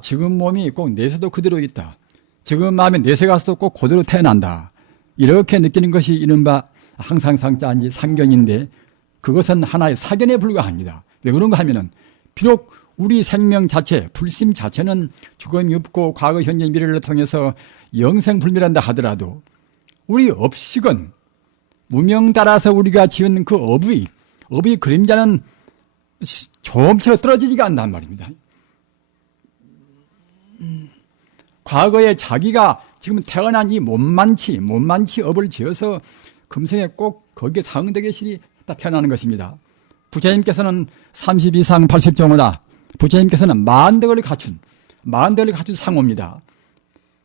지금 몸이 꼭 내세도 그대로 있다. 지금 마음에 내세 가서도 꼭 그대로 태어난다. 이렇게 느끼는 것이 이른바 항상 상자인지 상견인데 그것은 하나의 사견에 불과합니다. 왜 그런가 하면은 비록 우리 생명 자체, 불심 자체는 죽음이 없고 과거, 현재, 미래를 통해서 영생불멸한다 하더라도 우리 업식은 무명 따라서 우리가 지은 그 업의 그림자는 조금처럼 떨어지지가 않단 말입니다. 과거에 자기가 지금 태어난 이 몸만치 업을 지어서 금생에 꼭 거기에 상응되게 실이 태어나는 것입니다. 부처님께서는 30 이상 80정오다. 부처님께서는 만덕을 갖춘 상호입니다.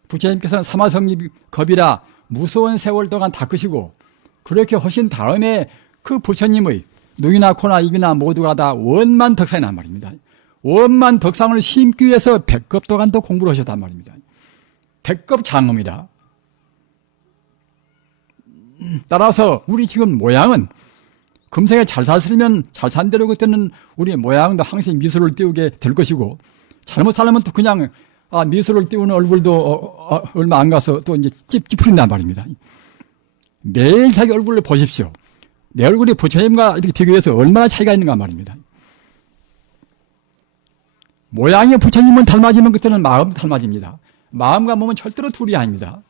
부처님께서는 사마성립겁이라 무서운 세월 동안 닦으시고 그렇게 하신 다음에 그 부처님의 누이나 코나 입이나 모두가 다 원만 덕상이란 말입니다. 원만 덕상을 심기 위해서 100급 동안 더 공부를 하셨단 말입니다. 100급 장엄이다. 따라서 우리 지금 모양은 금생에 잘 살면 잘 산 대로 그때는 우리 모양도 항상 미소를 띄우게 될 것이고 잘못 살면 또 그냥 미소를 띄우는 얼굴도 얼마 안 가서 또 이제 찌푸린단 말입니다. 매일 자기 얼굴을 보십시오. 내 얼굴이 부처님과 이렇게 비교해서 얼마나 차이가 있는가 말입니다. 모양이 부처님은 닮아지면 그때는 마음도 닮아집니다. 마음과 몸은 절대로 둘이 아닙니다.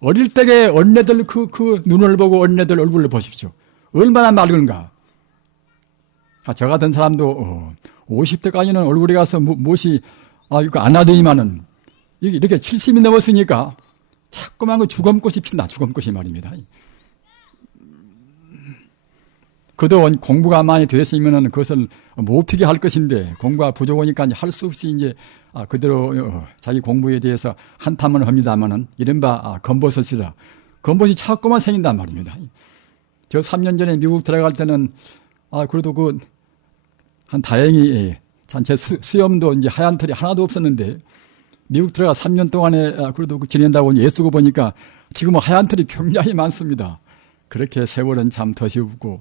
어릴 때에 어린애들 그 눈을 보고 어린애들 얼굴을 보십시오. 얼마나 맑은가. 저 같은 사람도 50대까지는 얼굴에 가서 무엇이 이거 안 하더니만은 이렇게 70이 넘었으니까 자꾸만 그 죽음꽃이 핀다. 죽음꽃이 말입니다. 그도 공부가 많이 됐으면은 그것을 못 피게 할 것인데 공부가 부족하니까 할 수 없이 이제 그대로 자기 공부에 대해서 한탐을 합니다만은 이른바 검버섯이라. 검버섯이 자꾸만 생긴단 말입니다. 저 3년 전에 미국 들어갈 때는 그래도 한 다행히 전체 수염도 이제 하얀 털이 하나도 없었는데 미국 들어가 3년 동안에 그래도 지낸다고 애쓰고 보니까 지금은 하얀 털이 굉장히 많습니다. 그렇게 세월은 참 덫이 없고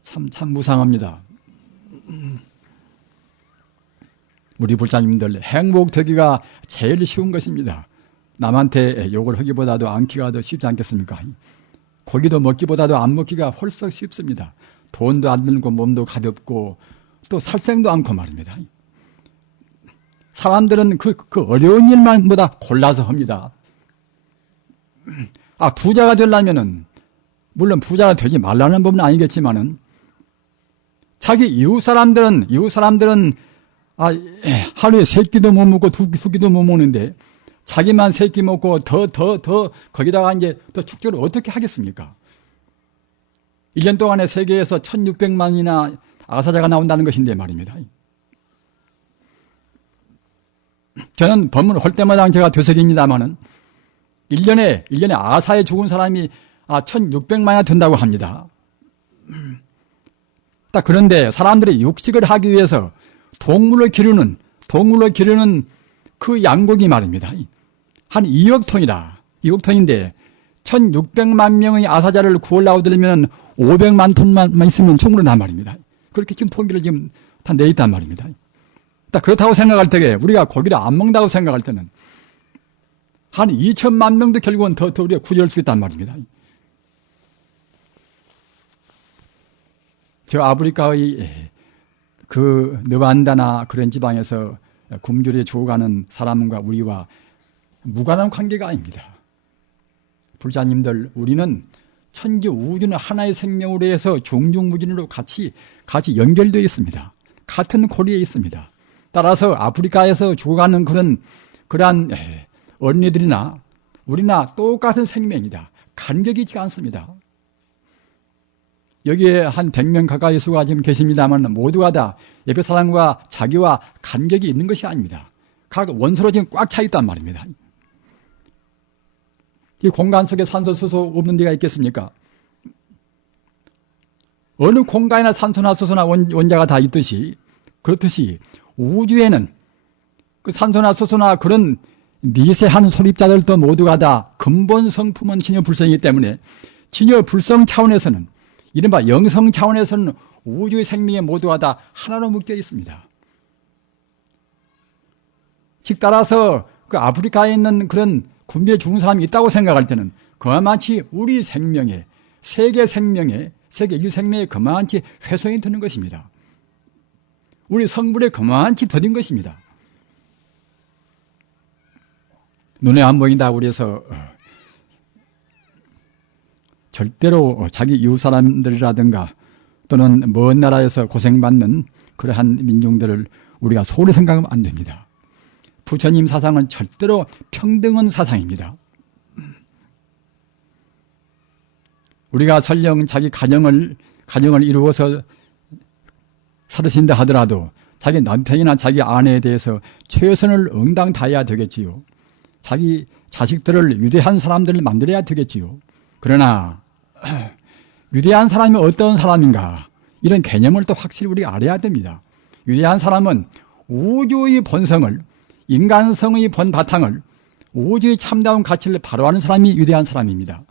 참 무상합니다. 우리 불자님들 행복되기가 제일 쉬운 것입니다. 남한테 욕을 하기보다도 안기가 더 쉽지 않겠습니까? 고기도 먹기보다도 안 먹기가 훨씬 쉽습니다. 돈도 안 들고 몸도 가볍고 또 살생도 않고 말입니다. 사람들은 그 어려운 일만보다 골라서 합니다. 부자가 되려면은 물론 부자가 되지 말라는 법은 아니겠지만은 자기 이웃 사람들은 하루에 3끼도 못 먹고 2끼도 못 먹는데 자기만 3끼 먹고 더 거기다가 이제 더 축제를 어떻게 하겠습니까? 1년 동안에 세계에서 1600만이나 아사자가 나온다는 것인데 말입니다. 저는 법문을 할 때마다 제가 되새깁니다만은 1년에 아사에 죽은 사람이 1600만이나 된다고 합니다. 딱 그런데 사람들이 육식을 하기 위해서 동물을 기르는 그 양고기 말입니다. 한 2억 톤이다. 2억 톤인데 1600만 명의 아사자를 구하려고 들으면 500만 톤만 있으면 충분하단 말입니다. 그렇게 지금 통계를 지금 다 내있단 말입니다. 딱 그렇다고 생각할 때에 우리가 고기를 안 먹는다고 생각할 때는 한 2천만 명도 결국은 더 우리가 구제할 수 있단 말입니다. 저 아프리카의 그 느반다나 그런 지방에서 굶주려 죽어가는 사람과 우리와 무관한 관계가 아닙니다. 불자님들, 우리는 천지 우주는 하나의 생명으로 해서 종중무진으로 같이 연결되어 있습니다. 같은 고리에 있습니다. 따라서 아프리카에서 죽어가는 그러한 어린이들이나 우리나 똑같은 생명이다. 간격이 있지 않습니다. 여기에 한 100명 가까이 수가 지금 계십니다만 모두가 다 옆에 사람과 자기와 간격이 있는 것이 아닙니다. 각 원소로 지금 꽉 차 있단 말입니다. 이 공간 속에 산소, 수소 없는 데가 있겠습니까? 어느 공간이나 산소나 수소나 원자가 다 있듯이 그렇듯이 우주에는 그 산소나 수소나 그런 미세한 소립자들도 모두가 다 근본 성품은 진여불성이기 때문에 진여불성 차원에서는 이른바 영성 차원에서는 우주의 생명이 모두가 다 하나로 묶여 있습니다. 즉 따라서 그 아프리카에 있는 그런 군비에 죽은 사람이 있다고 생각할 때는 그만치 우리 생명에 세계 생명에 세계 인류 생명에 그만치 훼손이 되는 것입니다. 우리 성분에 그만치 더딘 것입니다. 눈에 안 보인다고 그래서 절대로 자기 이웃 사람들이라든가 또는 먼 나라에서 고생받는 그러한 민중들을 우리가 소홀히 생각하면 안 됩니다. 부처님 사상은 절대로 평등한 사상입니다. 우리가 설령 자기 가정을 이루어서 살으신다 하더라도 자기 남편이나 자기 아내에 대해서 최선을 응당 다해야 되겠지요. 자기 자식들을 위대한 사람들을 만들어야 되겠지요. 그러나 위대한 사람이 어떤 사람인가 이런 개념을 또 확실히 우리가 알아야 됩니다. 위대한 사람은 우주의 본성을 인간성의 본바탕을 우주의 참다운 가치를 바로하는 사람이 위대한 사람입니다.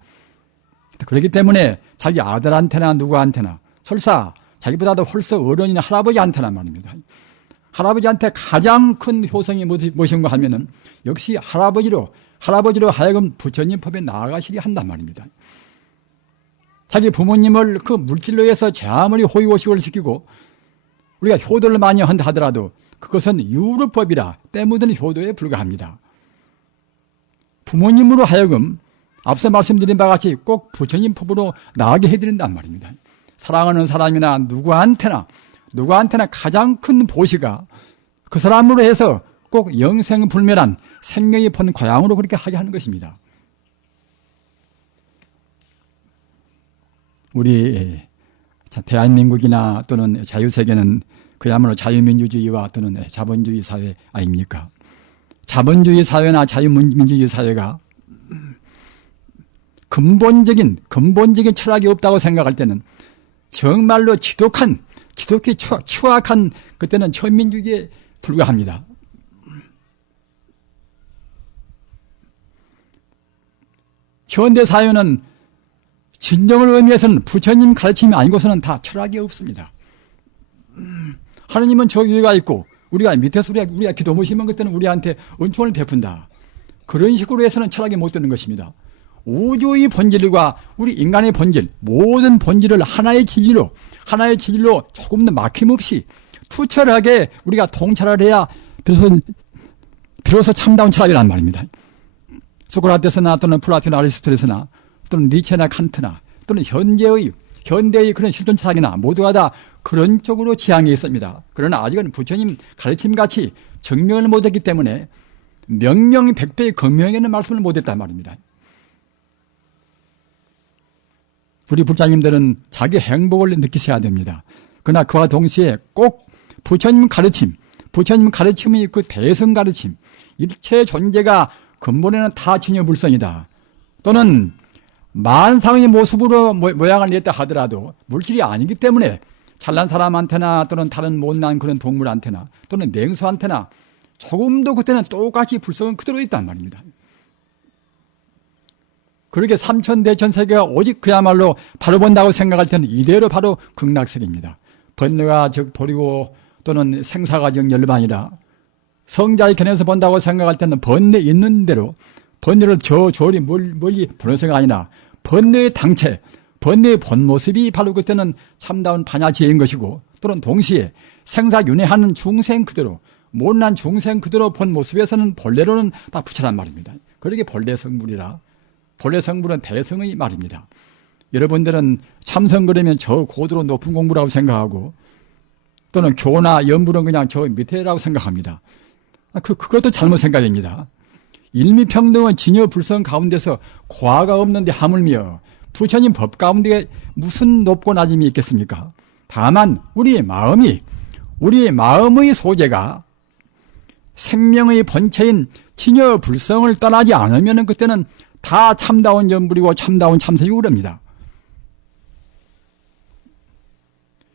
그렇기 때문에 자기 아들한테나 누구한테나 설사 자기보다도 훨씬 어른인 할아버지한테나 말입니다. 할아버지한테 가장 큰 효성이 무엇인가 하면은 역시 할아버지로 하여금 부처님 법에 나아가시게 한단 말입니다. 자기 부모님을 그 물질로 해서 제 아무리 호의호식을 시키고 우리가 효도를 많이 한다 하더라도 그것은 유르법이라 때 묻은 효도에 불과합니다. 부모님으로 하여금 앞서 말씀드린 바와 같이 꼭 부처님 법으로 나아가게 해드린단 말입니다. 사랑하는 사람이나 누구한테나 가장 큰 보시가 그 사람으로 해서 꼭 영생불멸한 생명이 본 고향으로 그렇게 하게 하는 것입니다. 우리 대한민국이나 또는 자유세계는 그야말로 자유민주주의와 또는 자본주의 사회 아닙니까? 자본주의 사회나 자유민주주의 사회가 근본적인 철학이 없다고 생각할 때는 정말로 지독히 추악한 그때는 천민주의에 불과합니다. 현대사회는 진정을 의미해서는 부처님 가르침이 아니고서는 다 철학이 없습니다. 하느님은 저 위가 있고 우리가 밑에서 우리가 기도 모시면 그때는 우리한테 은총을 베푼다. 그런 식으로 해서는 철학이 못 되는 것입니다. 우주의 본질과 우리 인간의 본질, 모든 본질을 하나의 진리로 조금도 막힘없이 투철하게 우리가 통찰을 해야 비로소 참다운 철학이란 말입니다. 소크라테스나 또는 플라톤 아리스토텔레스나 또는 니체나 칸트나 또는 현대의 그런 실존 철학이나 모두가 다 그런 쪽으로 지향해 있습니다. 그러나 아직은 부처님 가르침같이 증명을 못했기 때문에 명명백배의 건명에는 말씀을 못했단 말입니다. 우리 불자님들은 자기 행복을 느끼셔야 됩니다. 그러나 그와 동시에 꼭 부처님 가르침의 그 대성 가르침, 일체 존재가 근본에는 다 진여불성이다. 또는 만상의 모습으로 모양을 냈다 하더라도 물질이 아니기 때문에 잘난 사람한테나 또는 다른 못난 그런 동물한테나 또는 맹수한테나 조금도 그때는 똑같이 불성은 그대로 있단 말입니다. 그렇게 삼천대천 세계가 오직 그야말로 바로 본다고 생각할 때는 이대로 바로 극락세계입니다. 번뇌가 즉 버리고 또는 생사가 즉 열반이라 성자의 견해에서 본다고 생각할 때는 번뇌 있는 대로 번뇌를 저리 멀리 보는 생각 아니라 번뇌의 당체, 번뇌의 본 모습이 바로 그때는 참다운 반야지혜인 것이고 또는 동시에 생사윤회하는 중생 그대로 못난 중생 그대로 본 모습에서는 본래로는 다 부처란 말입니다. 그러게 본래성불이라 본래 성불은 대성의 말입니다. 여러분들은 참선 그러면 저 고도로 높은 공부라고 생각하고 또는 교나 연불은 그냥 저 밑에라고 생각합니다. 그것도 잘못 생각입니다. 일미평등은 진여불성 가운데서 과가 없는데 하물며 부처님 법 가운데 무슨 높고 낮음이 있겠습니까? 다만 우리의 마음의 소재가 생명의 본체인 진여불성을 떠나지 않으면 그때는 다 참다운 연불이고 참다운 참선이고 그럽니다.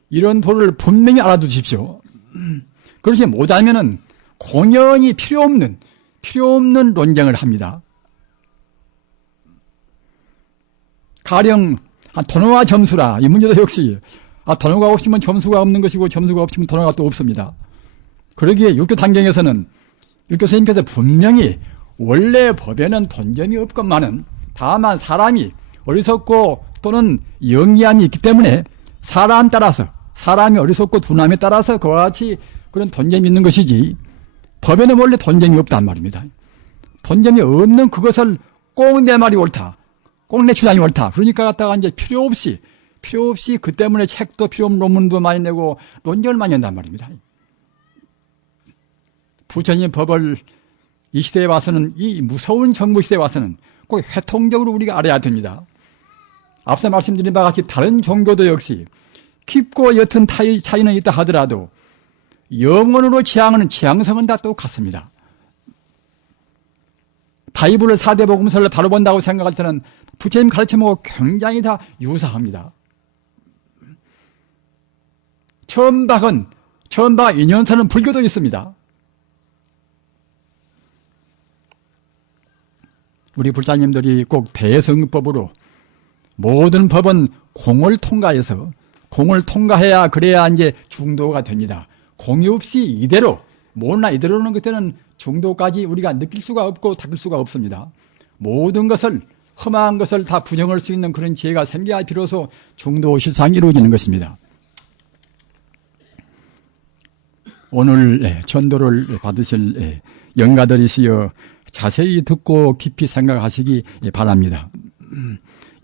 이런 도를 분명히 알아두십시오. 그렇게 못하면은 공연히 필요 없는 논쟁을 합니다. 가령 도노와 점수라 이 문제도 역시 도노가 없으면 점수가 없는 것이고 점수가 없으면 도노가 또 없습니다. 그러기에 육교 단경에서는 육교 스님께서 분명히 원래 법에는 돈점이 없건만은 다만 사람이 어리석고 또는 영리함이 있기 때문에 사람 따라서 사람이 어리석고 둔함에 따라서 그와 같이 그런 돈점이 있는 것이지 법에는 원래 돈점이 없단 말입니다. 돈점이 없는 그것을 꼭 내 말이 옳다. 꼭 내 주장이 옳다. 그러니까 갖다가 이제 필요 없이 그 때문에 책도 필요 없는 논문도 많이 내고 논쟁을 많이 한단 말입니다. 부처님 법을 이 시대에 와서는 이 무서운 정부 시대에 와서는 꼭 회통적으로 우리가 알아야 됩니다. 앞서 말씀드린 바와 같이 다른 종교도 역시 깊고 옅은 차이는 있다 하더라도 영혼으로 지향성은 다 똑같습니다. 바이블을 4대 복음서를 바로 본다고 생각할 때는 부처님 가르침하고 굉장히 다 유사합니다. 천박 인연서는 불교도 있습니다. 우리 불자님들이 꼭 대성법으로 모든 법은 공을 통과해야 그래야 이제 중도가 됩니다. 공이 없이 이대로 몰라 이대로는 그때는 중도까지 우리가 느낄 수가 없고 닦을 수가 없습니다. 모든 것을 험한 것을 다 부정할 수 있는 그런 지혜가 생겨야 비로소 중도 실상이 이루어지는 것입니다. 오늘 전도를 받으실 영가들이시여 자세히 듣고 깊이 생각하시기 바랍니다.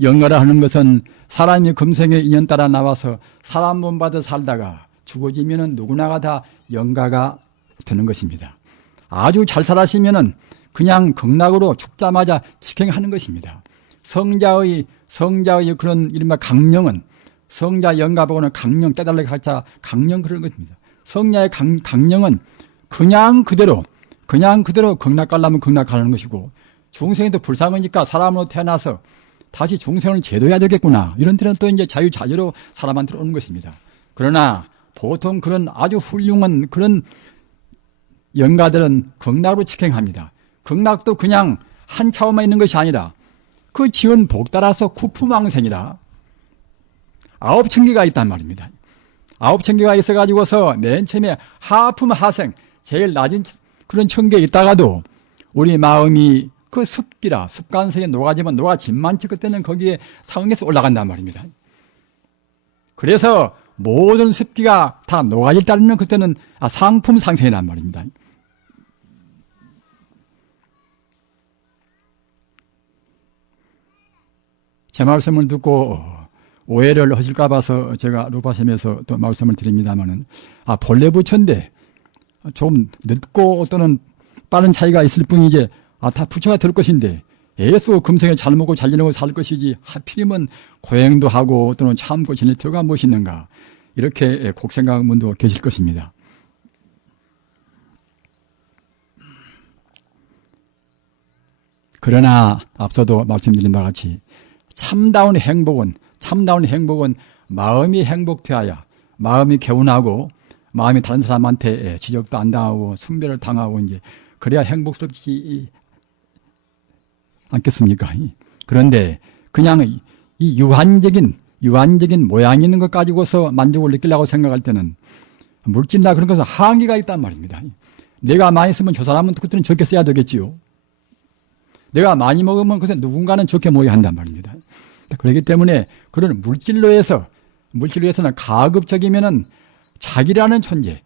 영가라 하는 것은 사람이 금생의 인연 따라 나와서 사람 본받아 살다가 죽어지면은 누구나가 다 영가가 되는 것입니다. 아주 잘 살았으면은 그냥 극락으로 죽자마자 직행하는 것입니다. 성자의 그런 이른바 강령은 성자 영가보고는 강령 떼달라고 할자 강령 그런 것입니다. 성자의 강령은 그냥 그대로 극락 가려면 극락 가는 것이고 중생도 불쌍하니까 사람으로 태어나서 다시 중생을 제도해야 되겠구나. 이런 데는 또 이제 자유로 사람한테 오는 것입니다. 그러나 보통 그런 아주 훌륭한 그런 영가들은 극락으로 직행합니다. 극락도 그냥 한 차원만 있는 것이 아니라 그 지은 복 따라서 구품왕생이라 9,000개가 있단 말입니다. 9,000개가 있어가지고서 맨 처음에 하품 하생 제일 낮은 그런 1,000개 있다가도 우리 마음이 그 습관성에 녹아지면 녹아진만치 그때는 거기에 상응해서 올라간단 말입니다. 그래서 모든 습기가 다 녹아질 때는 그때는 상품 상생이란 말입니다. 제 말씀을 듣고 오해를 하실까 봐서 제가 루파셈에서 또 말씀을 드립니다만은 본래 부처인데 좀 늦고 또는 빠른 차이가 있을 뿐이지 다 부처가 될 것인데 애써 금생에 잘 먹고 잘 지내고 살 것이지 하필이면 고행도 하고 또는 참고 지낼 필요가 무엇이 있는가 이렇게 곡생각한 분도 계실 것입니다. 그러나 앞서도 말씀드린 바와 같이 참다운 행복은 마음이 행복되어야 마음이 개운하고 마음이 다른 사람한테 지적도 안 당하고 숭배를 당하고 이제 그래야 행복스럽지 않겠습니까? 그런데 그냥 이 유한적인 모양이 있는 것 가지고서 만족을 느끼려고 생각할 때는 물질이나 그런 것은 한계가 있단 말입니다. 내가 많이 쓰면 저 사람은 그때는 적게 써야 되겠지요. 내가 많이 먹으면 그것은 누군가는 적게 먹어야 한단 말입니다. 그렇기 때문에 그런 물질로에서는 가급적이면은 자기라는 존재,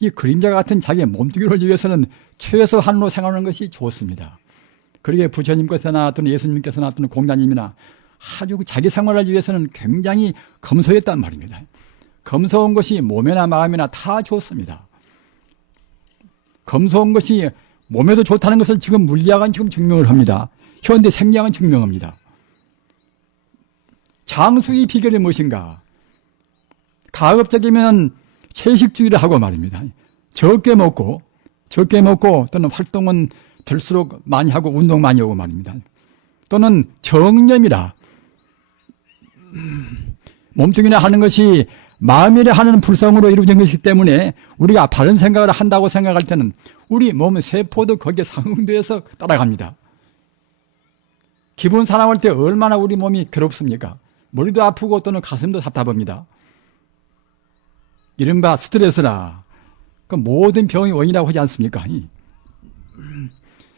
이 그림자 같은 자기의 몸뚱이를 위해서는 최소한으로 생각하는 것이 좋습니다. 그러게 부처님께서나 또는 예수님께서나 또는 공자님이나 아주 자기 생활을 위해서는 굉장히 검소했단 말입니다. 검소한 것이 몸이나 마음이나 다 좋습니다. 검소한 것이 몸에도 좋다는 것을 지금 물리학은 지금 증명을 합니다. 현대 생리학은 증명합니다. 장수의 비결이 무엇인가? 가급적이면 채식주의를 하고 말입니다. 적게 먹고 또는 활동은 들수록 많이 하고 운동 많이 하고 말입니다. 또는 정념이라 몸뚱이나 하는 것이 마음이라 하는 불성으로 이루어진 것이기 때문에 우리가 바른 생각을 한다고 생각할 때는 우리 몸 세포도 거기에 상응돼서 따라갑니다. 기분 사나울 때 얼마나 우리 몸이 괴롭습니까? 머리도 아프고 또는 가슴도 답답합니다. 이른바 스트레스라 그 모든 병의 원인이라고 하지 않습니까?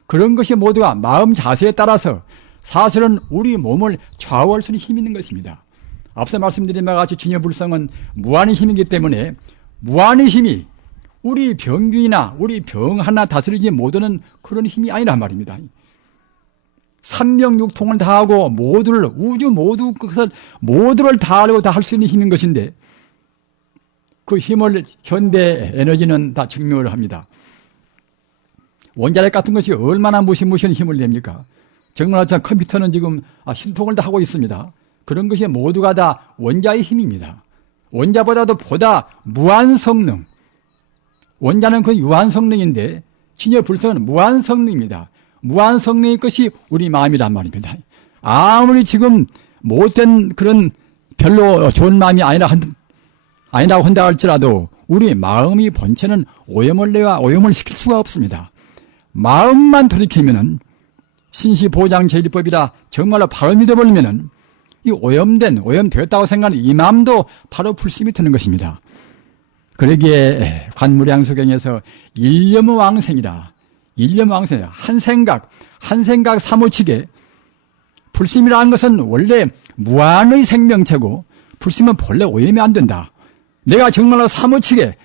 그런 것이 모두가 마음 자세에 따라서 사실은 우리 몸을 좌우할 수 있는 힘이 있는 것입니다. 앞서 말씀드린 바와 같이 진여불성은 무한의 힘이기 때문에 무한의 힘이 우리 병균이나 우리 병 하나 다스리지 못하는 그런 힘이 아니란 말입니다. 삼명육통을 다하고 모두를 우주 모두를 다 알고 다 할 수 있는 힘인 것인데 그 힘을 현대 에너지는 다 증명을 합니다. 원자력 같은 것이 얼마나 무시무시한 힘을 냅니까? 정말 참 컴퓨터는 지금 신통을 다 하고 있습니다. 그런 것이 모두가 다 원자의 힘입니다. 원자보다도 보다 무한 성능. 원자는 그 유한 성능인데 진여불성은 무한 성능입니다. 무한 성능의 것이 우리 마음이란 말입니다. 아무리 지금 못된 그런 별로 좋은 마음이 아니라고 한다 할지라도 우리 마음의 본체는 오염을 내와 오염을 시킬 수가 없습니다. 마음만 돌이키면은 신시보장제일법이라 정말로 바로 믿어버리면은 이 오염되었다고 생각하는 이 마음도 바로 불심이 드는 것입니다. 그러기에 관무량수경에서 일념왕생이라 한 생각 사무치게 불심이라는 것은 원래 무한의 생명체고 불심은 본래 오염이 안 된다. 내가 정말로 사무치게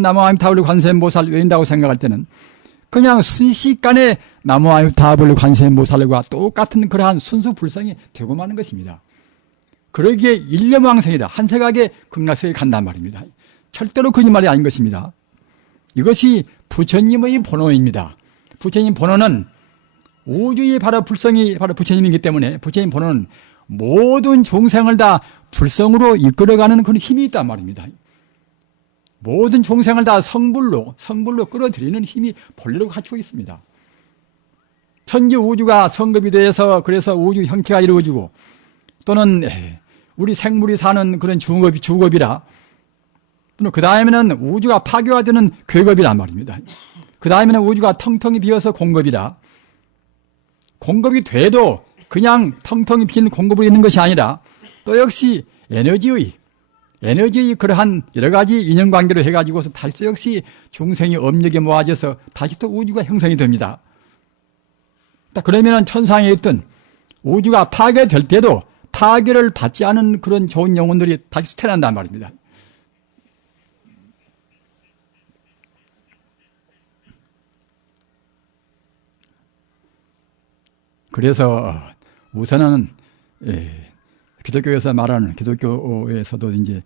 나무아미타불 관세음보살을 외운다고 생각할 때는 그냥 순식간에 나무아미타불 관세음보살과 똑같은 그러한 순수 불성이 되고 마는 것입니다. 그러기에 일념왕생이다. 한 생각에 극락세에 간단 말입니다. 절대로 거짓말이 아닌 것입니다. 이것이 부처님의 본호입니다. 부처님 본호는 우주의 바로 불성이 바로 부처님이기 때문에 부처님 본호는 모든 종생을 다 불성으로 이끌어가는 그런 힘이 있단 말입니다. 모든 종생을 다 성불로 끌어들이는 힘이 본래로 갖추고 있습니다. 천지 우주가 성급이 돼서 그래서 우주 형태가 이루어지고 또는 우리 생물이 사는 그런 주겁이라 또는 그 다음에는 우주가 파괴가 되는 괴겁이란 말입니다. 그 다음에는 우주가 텅텅이 비어서 공겁이라 공겁이 돼도 그냥 텅텅이 빈 공급으로 있는 것이 아니라 또 역시 에너지의 그러한 여러 가지 인연관계로 해가지고서 다시 역시 중생이 업력에 모아져서 다시 또 우주가 형성이 됩니다. 그러면은 천상에 있던 우주가 파괴될 때도 파괴를 받지 않은 그런 좋은 영혼들이 다시 태어난단 말입니다. 그래서 우선은 기독교에서 말하는 기독교에서도 이제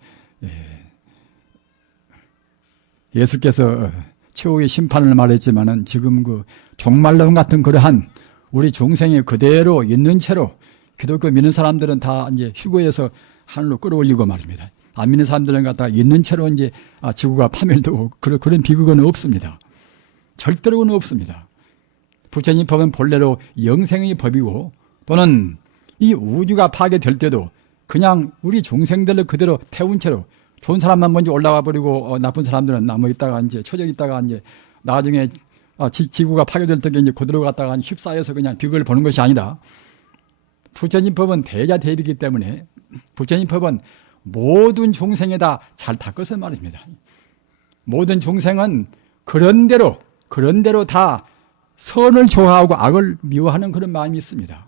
예수께서 최후의 심판을 말했지만은 지금 그 종말론 같은 그러한 우리 중생이 그대로 있는 채로 기독교 믿는 사람들은 다 이제 휴거해서 하늘로 끌어올리고 말입니다. 안 믿는 사람들은 갖다가 있는 채로 이제 지구가 파멸되고 그런 비극은 없습니다. 절대로는 없습니다. 부처님 법은 본래로 영생의 법이고 또는 이 우주가 파괴될 때도 그냥 우리 중생들을 그대로 태운 채로 좋은 사람만 먼저 올라와 버리고 나쁜 사람들은 남아 있다가 이제 초적 있다가 이제 나중에 지구가 파괴될 때 이제 그대로 갔다가 휩싸여서 그냥 비극을 보는 것이 아니라 부처님 법은 대자대비이기 때문에 부처님 법은 모든 중생에다 잘 닦아서 말입니다. 모든 중생은 그런대로 다 선을 좋아하고 악을 미워하는 그런 마음이 있습니다.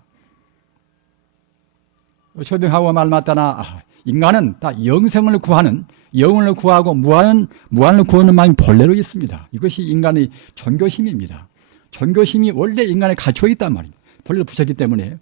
초등하고 말 맞다나 인간은 다 영생을 구하는 영혼을 구하고 무한을 구하는 마음이 본래로 있습니다. 이것이 인간의 존교심입니다. 존교심이 원래 인간에 갇혀 있단 말입니다. 본래로 붙였기 때문에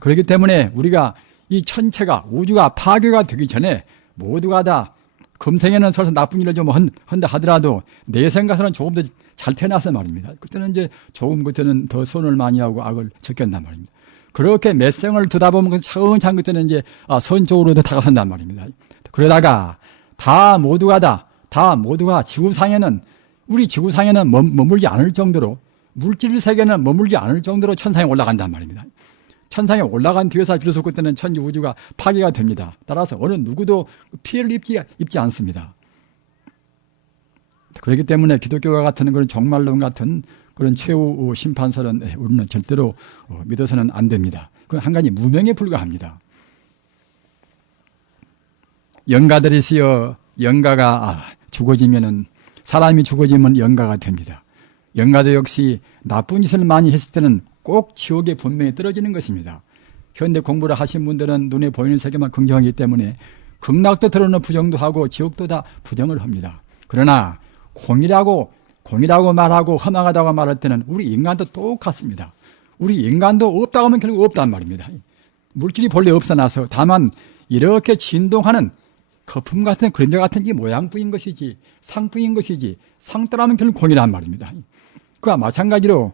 그렇기 때문에 우리가 이 천체가 우주가 파괴가 되기 전에 모두가 다 금생에는 설사 나쁜 일을 좀 한다 하더라도 내 생각에는 조금 더 잘 태어나서 말입니다. 그때는 이제 조금 그때는 더 선을 많이 하고 악을 적겠단 말입니다. 그렇게 몇 생을 두다 보면 차근차근 그때는 이제 선 쪽으로 더 다가선단 말입니다. 그러다가 모두가 지구상에는 우리 지구상에는 머물지 않을 정도로 물질 세계는 머물지 않을 정도로 천상에 올라간단 말입니다. 천상에 올라간 뒤에서 비로소 그때는 천지 우주가 파괴가 됩니다. 따라서 어느 누구도 피해를 입지 않습니다. 그렇기 때문에 기독교와 같은 그런 종말론 같은 그런 최후 심판설은 우리는 절대로 믿어서는 안 됩니다. 그건 한 가지 무명에 불과합니다. 영가들이 쓰여 영가가 죽어지면은 사람이 죽어지면 영가가 됩니다. 영가도 역시 나쁜 짓을 많이 했을 때는 꼭 지옥에 분명히 떨어지는 것입니다. 현대 공부를 하신 분들은 눈에 보이는 세계만 긍정하기 때문에 극락도 들어오는 부정도 하고 지옥도 다 부정을 합니다. 그러나 공이라고 말하고 험악하다고 말할 때는 우리 인간도 똑같습니다. 우리 인간도 없다고 하면 결국 없단 말입니다. 물질이 본래 없어나서 다만 이렇게 진동하는 거품 같은 그림자 같은 이 모양뿐인 것이지 상뿐인 것이지 상떠라면 결국 공이란 말입니다. 그와 마찬가지로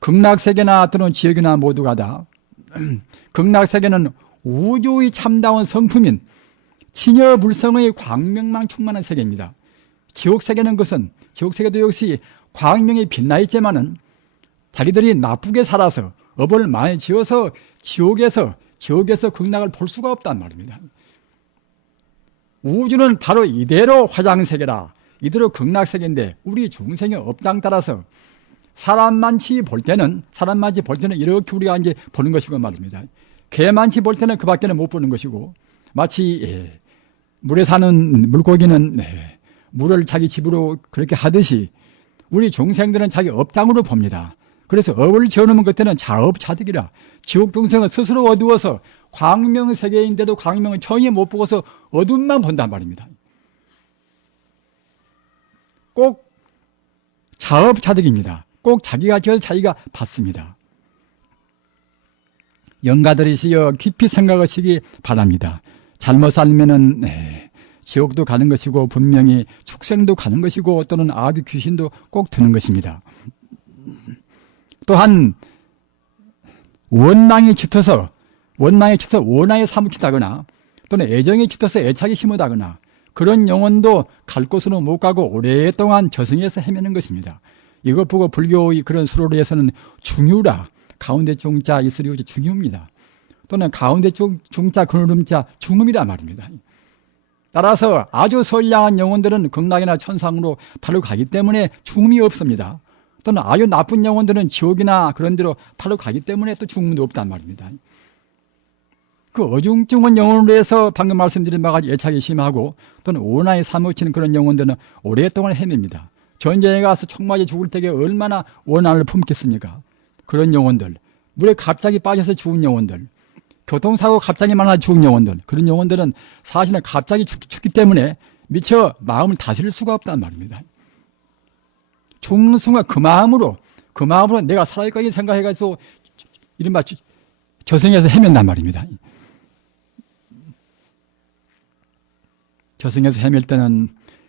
극락세계나 또는 지옥이나 모두가 다 극락세계는 우주의 참다운 성품인 진여불성의 광명만 충만한 세계입니다. 지옥세계도 역시 광명이 빛나 있지만은 자기들이 나쁘게 살아서 업을 많이 지어서 지옥에서 극락을 볼 수가 없단 말입니다. 우주는 바로 이대로 화장세계라, 이대로 극락세계인데 우리 중생의 업장 따라서 사람만치 볼 때는 이렇게 우리가 이제 보는 것이고 말입니다. 개만치 볼 때는 그 밖에는 못 보는 것이고, 마치 물에 사는 물고기는 물을 자기 집으로 그렇게 하듯이 우리 중생들은 자기 업장으로 봅니다. 그래서 업을 지어놓으면 그때는 자업자득이라, 지옥 중생은 스스로 어두워서 광명세계인데도 광명을 전혀 못 보고서 어둠만 본단 말입니다. 꼭 자업자득입니다. 꼭 자기가 지어서 자기가 받습니다. 영가들이시여 깊이 생각하시기 바랍니다. 잘못 살면은 지옥도 가는 것이고 분명히 축생도 가는 것이고 또는 악의 귀신도 꼭 드는 것입니다. 또한 원망이 짙어서 원하에 사무치다거나 또는 애정이 짙어서 애착이 심하다거나 그런 영혼도 갈 곳으로 못 가고 오랫동안 저승에서 헤매는 것입니다. 이것 보고 불교의 그런 수로리에서는 중유라, 가운데 중자 이슬이우지 중유입니다. 또는 가운데 중자 그늘음자 중음이라 말입니다. 따라서 아주 선량한 영혼들은 극락이나 천상으로 바로 가기 때문에 중음이 없습니다. 또는 아주 나쁜 영혼들은 지옥이나 그런 데로 바로 가기 때문에 또 중음도 없단 말입니다. 그 어중증한 영혼으로 해서 방금 말씀드린 바가 애착이 심하고 또는 원하에 사무치는 그런 영혼들은 오랫동안 헤맵니다. 전쟁에 가서 총 맞아 죽을 때에 얼마나 원한을 품겠습니까? 그런 영혼들, 물에 갑자기 빠져서 죽은 영혼들, 교통사고 갑자기 많아 죽은 영혼들, 그런 영혼들은 사실은 갑자기 죽기 때문에 미처 마음을 다스릴 수가 없단 말입니다. 죽는 순간 그 마음으로 내가 살아있까지 생각해가지고 이른바 저승에서 헤맨단 말입니다. 저승에서 헤맬 때는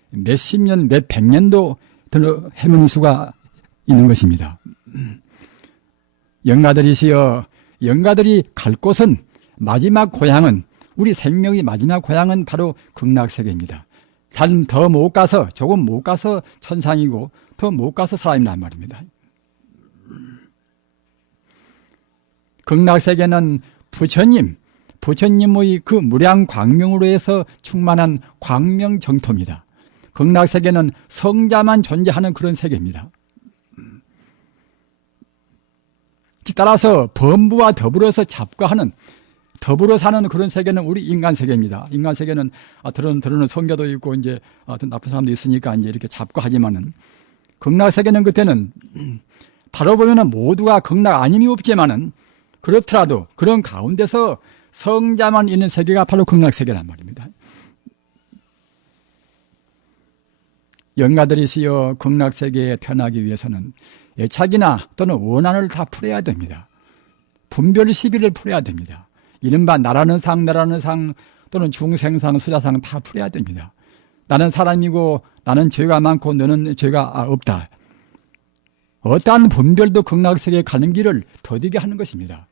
몇십 년, 몇 백 년도 헤매는 수가 있는 것입니다. 영가들이시여, 영가들이 갈 곳은 마지막 고향은, 우리 생명의 마지막 고향은 바로 극락세계입니다. 더 못 가서, 조금 못 가서 천상이고 더 못 가서 사람이란 말입니다. 극락세계는 부처님의 그 무량 광명으로 해서 충만한 광명 정토입니다. 극락세계는 성자만 존재하는 그런 세계입니다. 따라서 범부와 더불어서 잡과하는, 더불어 사는 그런 세계는 우리 인간 세계입니다. 인간 세계는 들어는 성자도 있고 이제 나쁜 사람도 있으니까 이제 이렇게 잡과하지만은, 극락세계는 그때는 바로 보면은 모두가 극락 아님이 없지만은 그렇더라도 그런 가운데서 성자만 있는 세계가 바로 극락세계란 말입니다. 영가들이시여, 극락세계에 태어나기 위해서는 애착이나 또는 원한을 다 풀어야 됩니다. 분별 시비를 풀어야 됩니다. 이른바 나라는 상, 또는 중생상, 수자상 다 풀어야 됩니다. 나는 사람이고 나는 죄가 많고 너는 죄가 없다. 어떠한 분별도 극락세계에 가는 길을 더디게 하는 것입니다.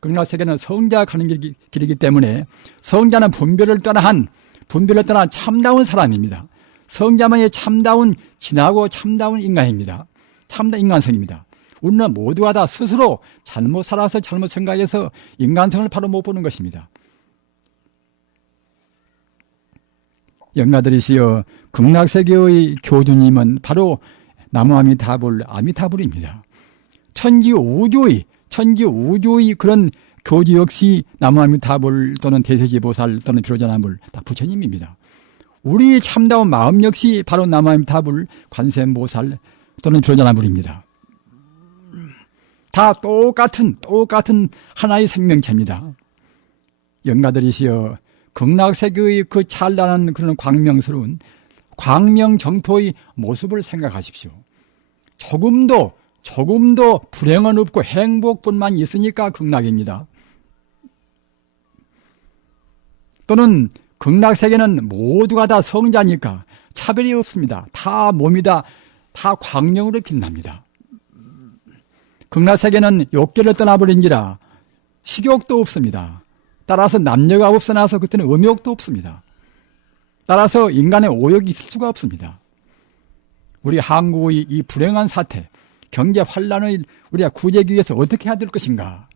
극락세계는 성자가 가는 길이기 때문에 성자는 분별을 떠나 참다운 사람입니다. 성자만이 참다운 진하고 참다운 인간입니다. 참다운 인간성입니다. 우리는 모두가 다 스스로 잘못 살아서 잘못 생각해서 인간성을 바로 못 보는 것입니다. 영가들이시여, 극락세계의 교주님은 바로 나무아미타불, 아미타불입니다. 천지 우주의 그런 교주 역시 나무아미타불 또는 대세지보살 또는 비로자나불 다 부처님입니다. 우리 참다운 마음 역시 바로 나무아미타불, 관세음보살 또는 비로자나불입니다. 다 똑같은 하나의 생명체입니다. 영가들이시여, 극락세계의 그 찬란한 그런 광명스러운 광명정토의 모습을 생각하십시오. 조금도 불행은 없고 행복뿐만 있으니까 극락입니다. 또는 극락세계는 모두가 다 성자니까 차별이 없습니다. 다 몸이다. 다 광명으로 빛납니다. 극락세계는 욕계를 떠나버린지라 식욕도 없습니다. 따라서 남녀가 없어나서 그때는 음욕도 없습니다. 따라서 인간의 오욕이 있을 수가 없습니다. 우리 한국의 이 불행한 사태, 경제 환란을 우리가 구제하기 위해서 어떻게 해야 될 것인가?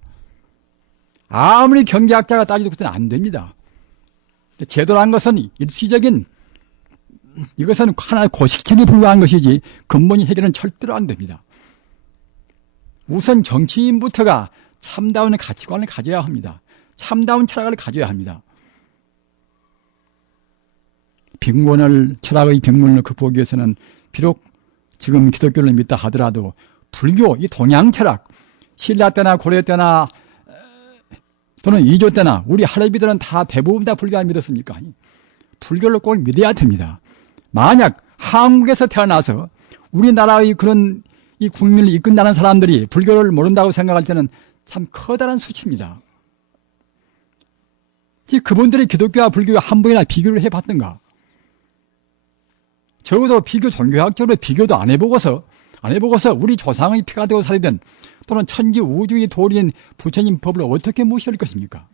아무리 경제학자가 따져도 그때는 안 됩니다. 제도라는 것은 일시적인, 이것은 하나의 고식책에 불과한 것이지 근본의 해결은 절대로 안 됩니다. 우선 정치인부터가 참다운 가치관을 가져야 합니다. 참다운 철학을 가져야 합니다. 철학의 빈곤을 극복하기 위해서는 비록 지금 기독교를 믿다 하더라도 불교, 이 동양 철학, 신라 때나 고려 때나 또는 이조 때나 우리 할애비들은 다 대부분 다 불교를 믿었습니까? 불교를 꼭 믿어야 됩니다. 만약 한국에서 태어나서 우리나라의 그런 이 국민을 이끈다는 사람들이 불교를 모른다고 생각할 때는 참 커다란 수치입니다. 그분들이 기독교와 불교와 한 번이나 비교를 해봤던가? 적어도 비교 종교학적으로 비교도 안 해보고서 우리 조상의 피가 되고 살이든 또는 천지 우주의 도리인 부처님 법을 어떻게 무시할 것입니까?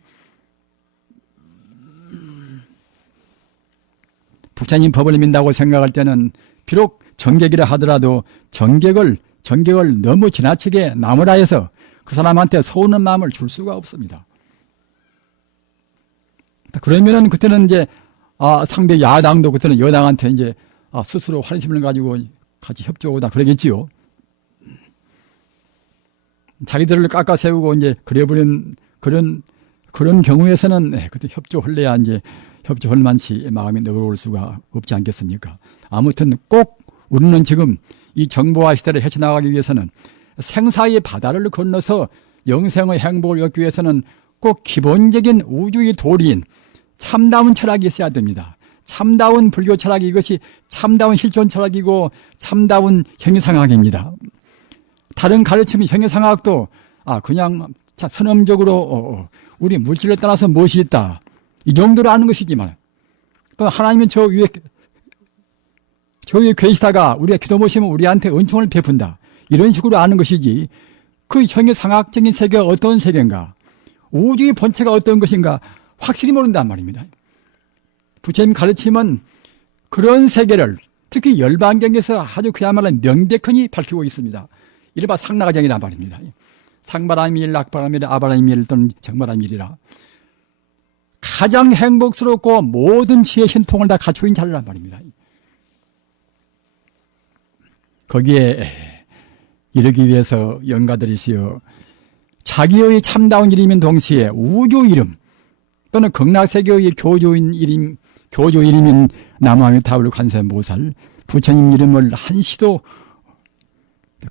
부처님 법을 믿는다고 생각할 때는 비록 정객이라 하더라도 정객을 너무 지나치게 나무라 해서 그 사람한테 서운한 마음을 줄 수가 없습니다. 그러면은 그때는 이제 상대 야당도 그때는 여당한테 이제 스스로 환심을 가지고 같이 협조하다 그러겠지요. 자기들을 깎아 세우고 이제 그래버린 그런 경우에서는 그때 협조할래야 이제 협조할 만치 마음이 너그러울 수가 없지 않겠습니까? 아무튼 꼭 우리는 지금 이 정보화 시대를 헤쳐나가기 위해서는 생사의 바다를 건너서 영생의 행복을 얻기 위해서는 꼭 기본적인 우주의 도리인 참다운 철학이 있어야 됩니다. 참다운 불교 철학이 이것이 참다운 실존 철학이고 참다운 형이상학입니다. 다른 가르침이 형이상학도 그냥 선언적으로 우리 물질을 떠나서 무엇이 있다 이 정도로 아는 것이지만 또 하나님은 저 위에 계시다가 우리가 기도 모시면 우리한테 은총을 베푼다 이런 식으로 아는 것이지 그 형이상학적인 세계가 어떤 세계인가 우주의 본체가 어떤 것인가 확실히 모른단 말입니다. 부처님 가르침은 그런 세계를 특히 열반경에서 아주 그야말로 명백하니 밝히고 있습니다. 이른바 상나가정이란 말입니다. 상바라밀, 낙바라밀, 아바라밀 또는 정바라밀이라 가장 행복스럽고 모든 지혜 신통을 다 갖추고 있는 자리란 말입니다. 거기에 이르기 위해서 영가들이시여 자기의 참다운 이름인 동시에 우주 이름 또는 극락세계의 교주 이름인 나무아미타불 관세음보살 부처님 이름을 한시도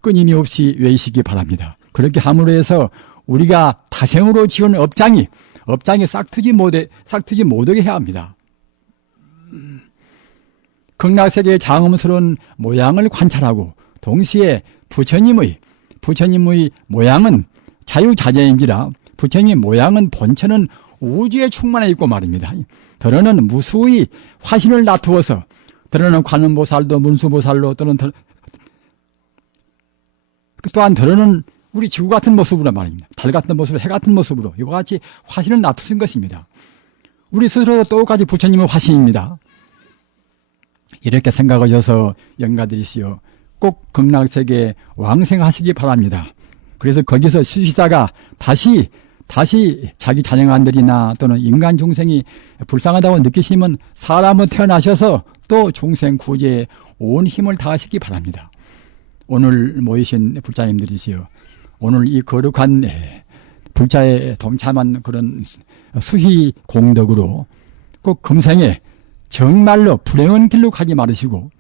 끊임이 없이 외우시기 바랍니다. 그렇게 함으로 해서 우리가 타생으로 지은 업장이 싹트지 못하게 해야 합니다. 극락세계의 장엄스러운 모양을 관찰하고 동시에 부처님의 모양은 자유자재인지라 부처님의 모양은 본체는 우주에 충만해 있고 말입니다. 더러는 무수히 화신을 놔두어서 더러는 관음보살도 문수보살로 또는 또한 더러는 우리 지구 같은 모습으로 말입니다. 달 같은 모습으로 해 같은 모습으로 이와 같이 화신을 놔두신 것입니다. 우리 스스로도 똑같이 부처님의 화신입니다. 이렇게 생각하셔서 영가들이시여 꼭 극락세계에 왕생하시기 바랍니다. 그래서 거기서 수시자가 다시 자기 자녀간들이나 또는 인간 중생이 불쌍하다고 느끼시면 사람으로 태어나셔서 또 중생 구제에 온 힘을 다하시기 바랍니다. 오늘 모이신 불자님들이시여 오늘 이 거룩한 불자에 동참한 그런 수희 공덕으로 꼭 금생에 정말로 불행한 길로 가지 말으시고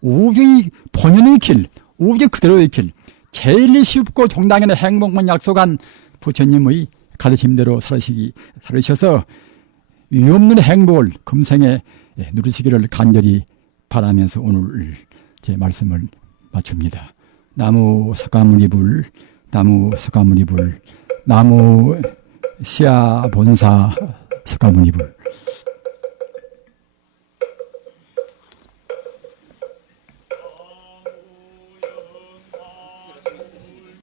우주의 본연의 길, 우주 그대로의 길, 제일 쉽고 종당에는 행복만 약속한 부처님의 가르침대로 살으셔서 위없는 행복을 금생에 누리시기를 간절히 바라면서 오늘 제 말씀을 마칩니다. 나무 석가모니불, 나무 석가모니불, 나무 시아본사 석가모니불.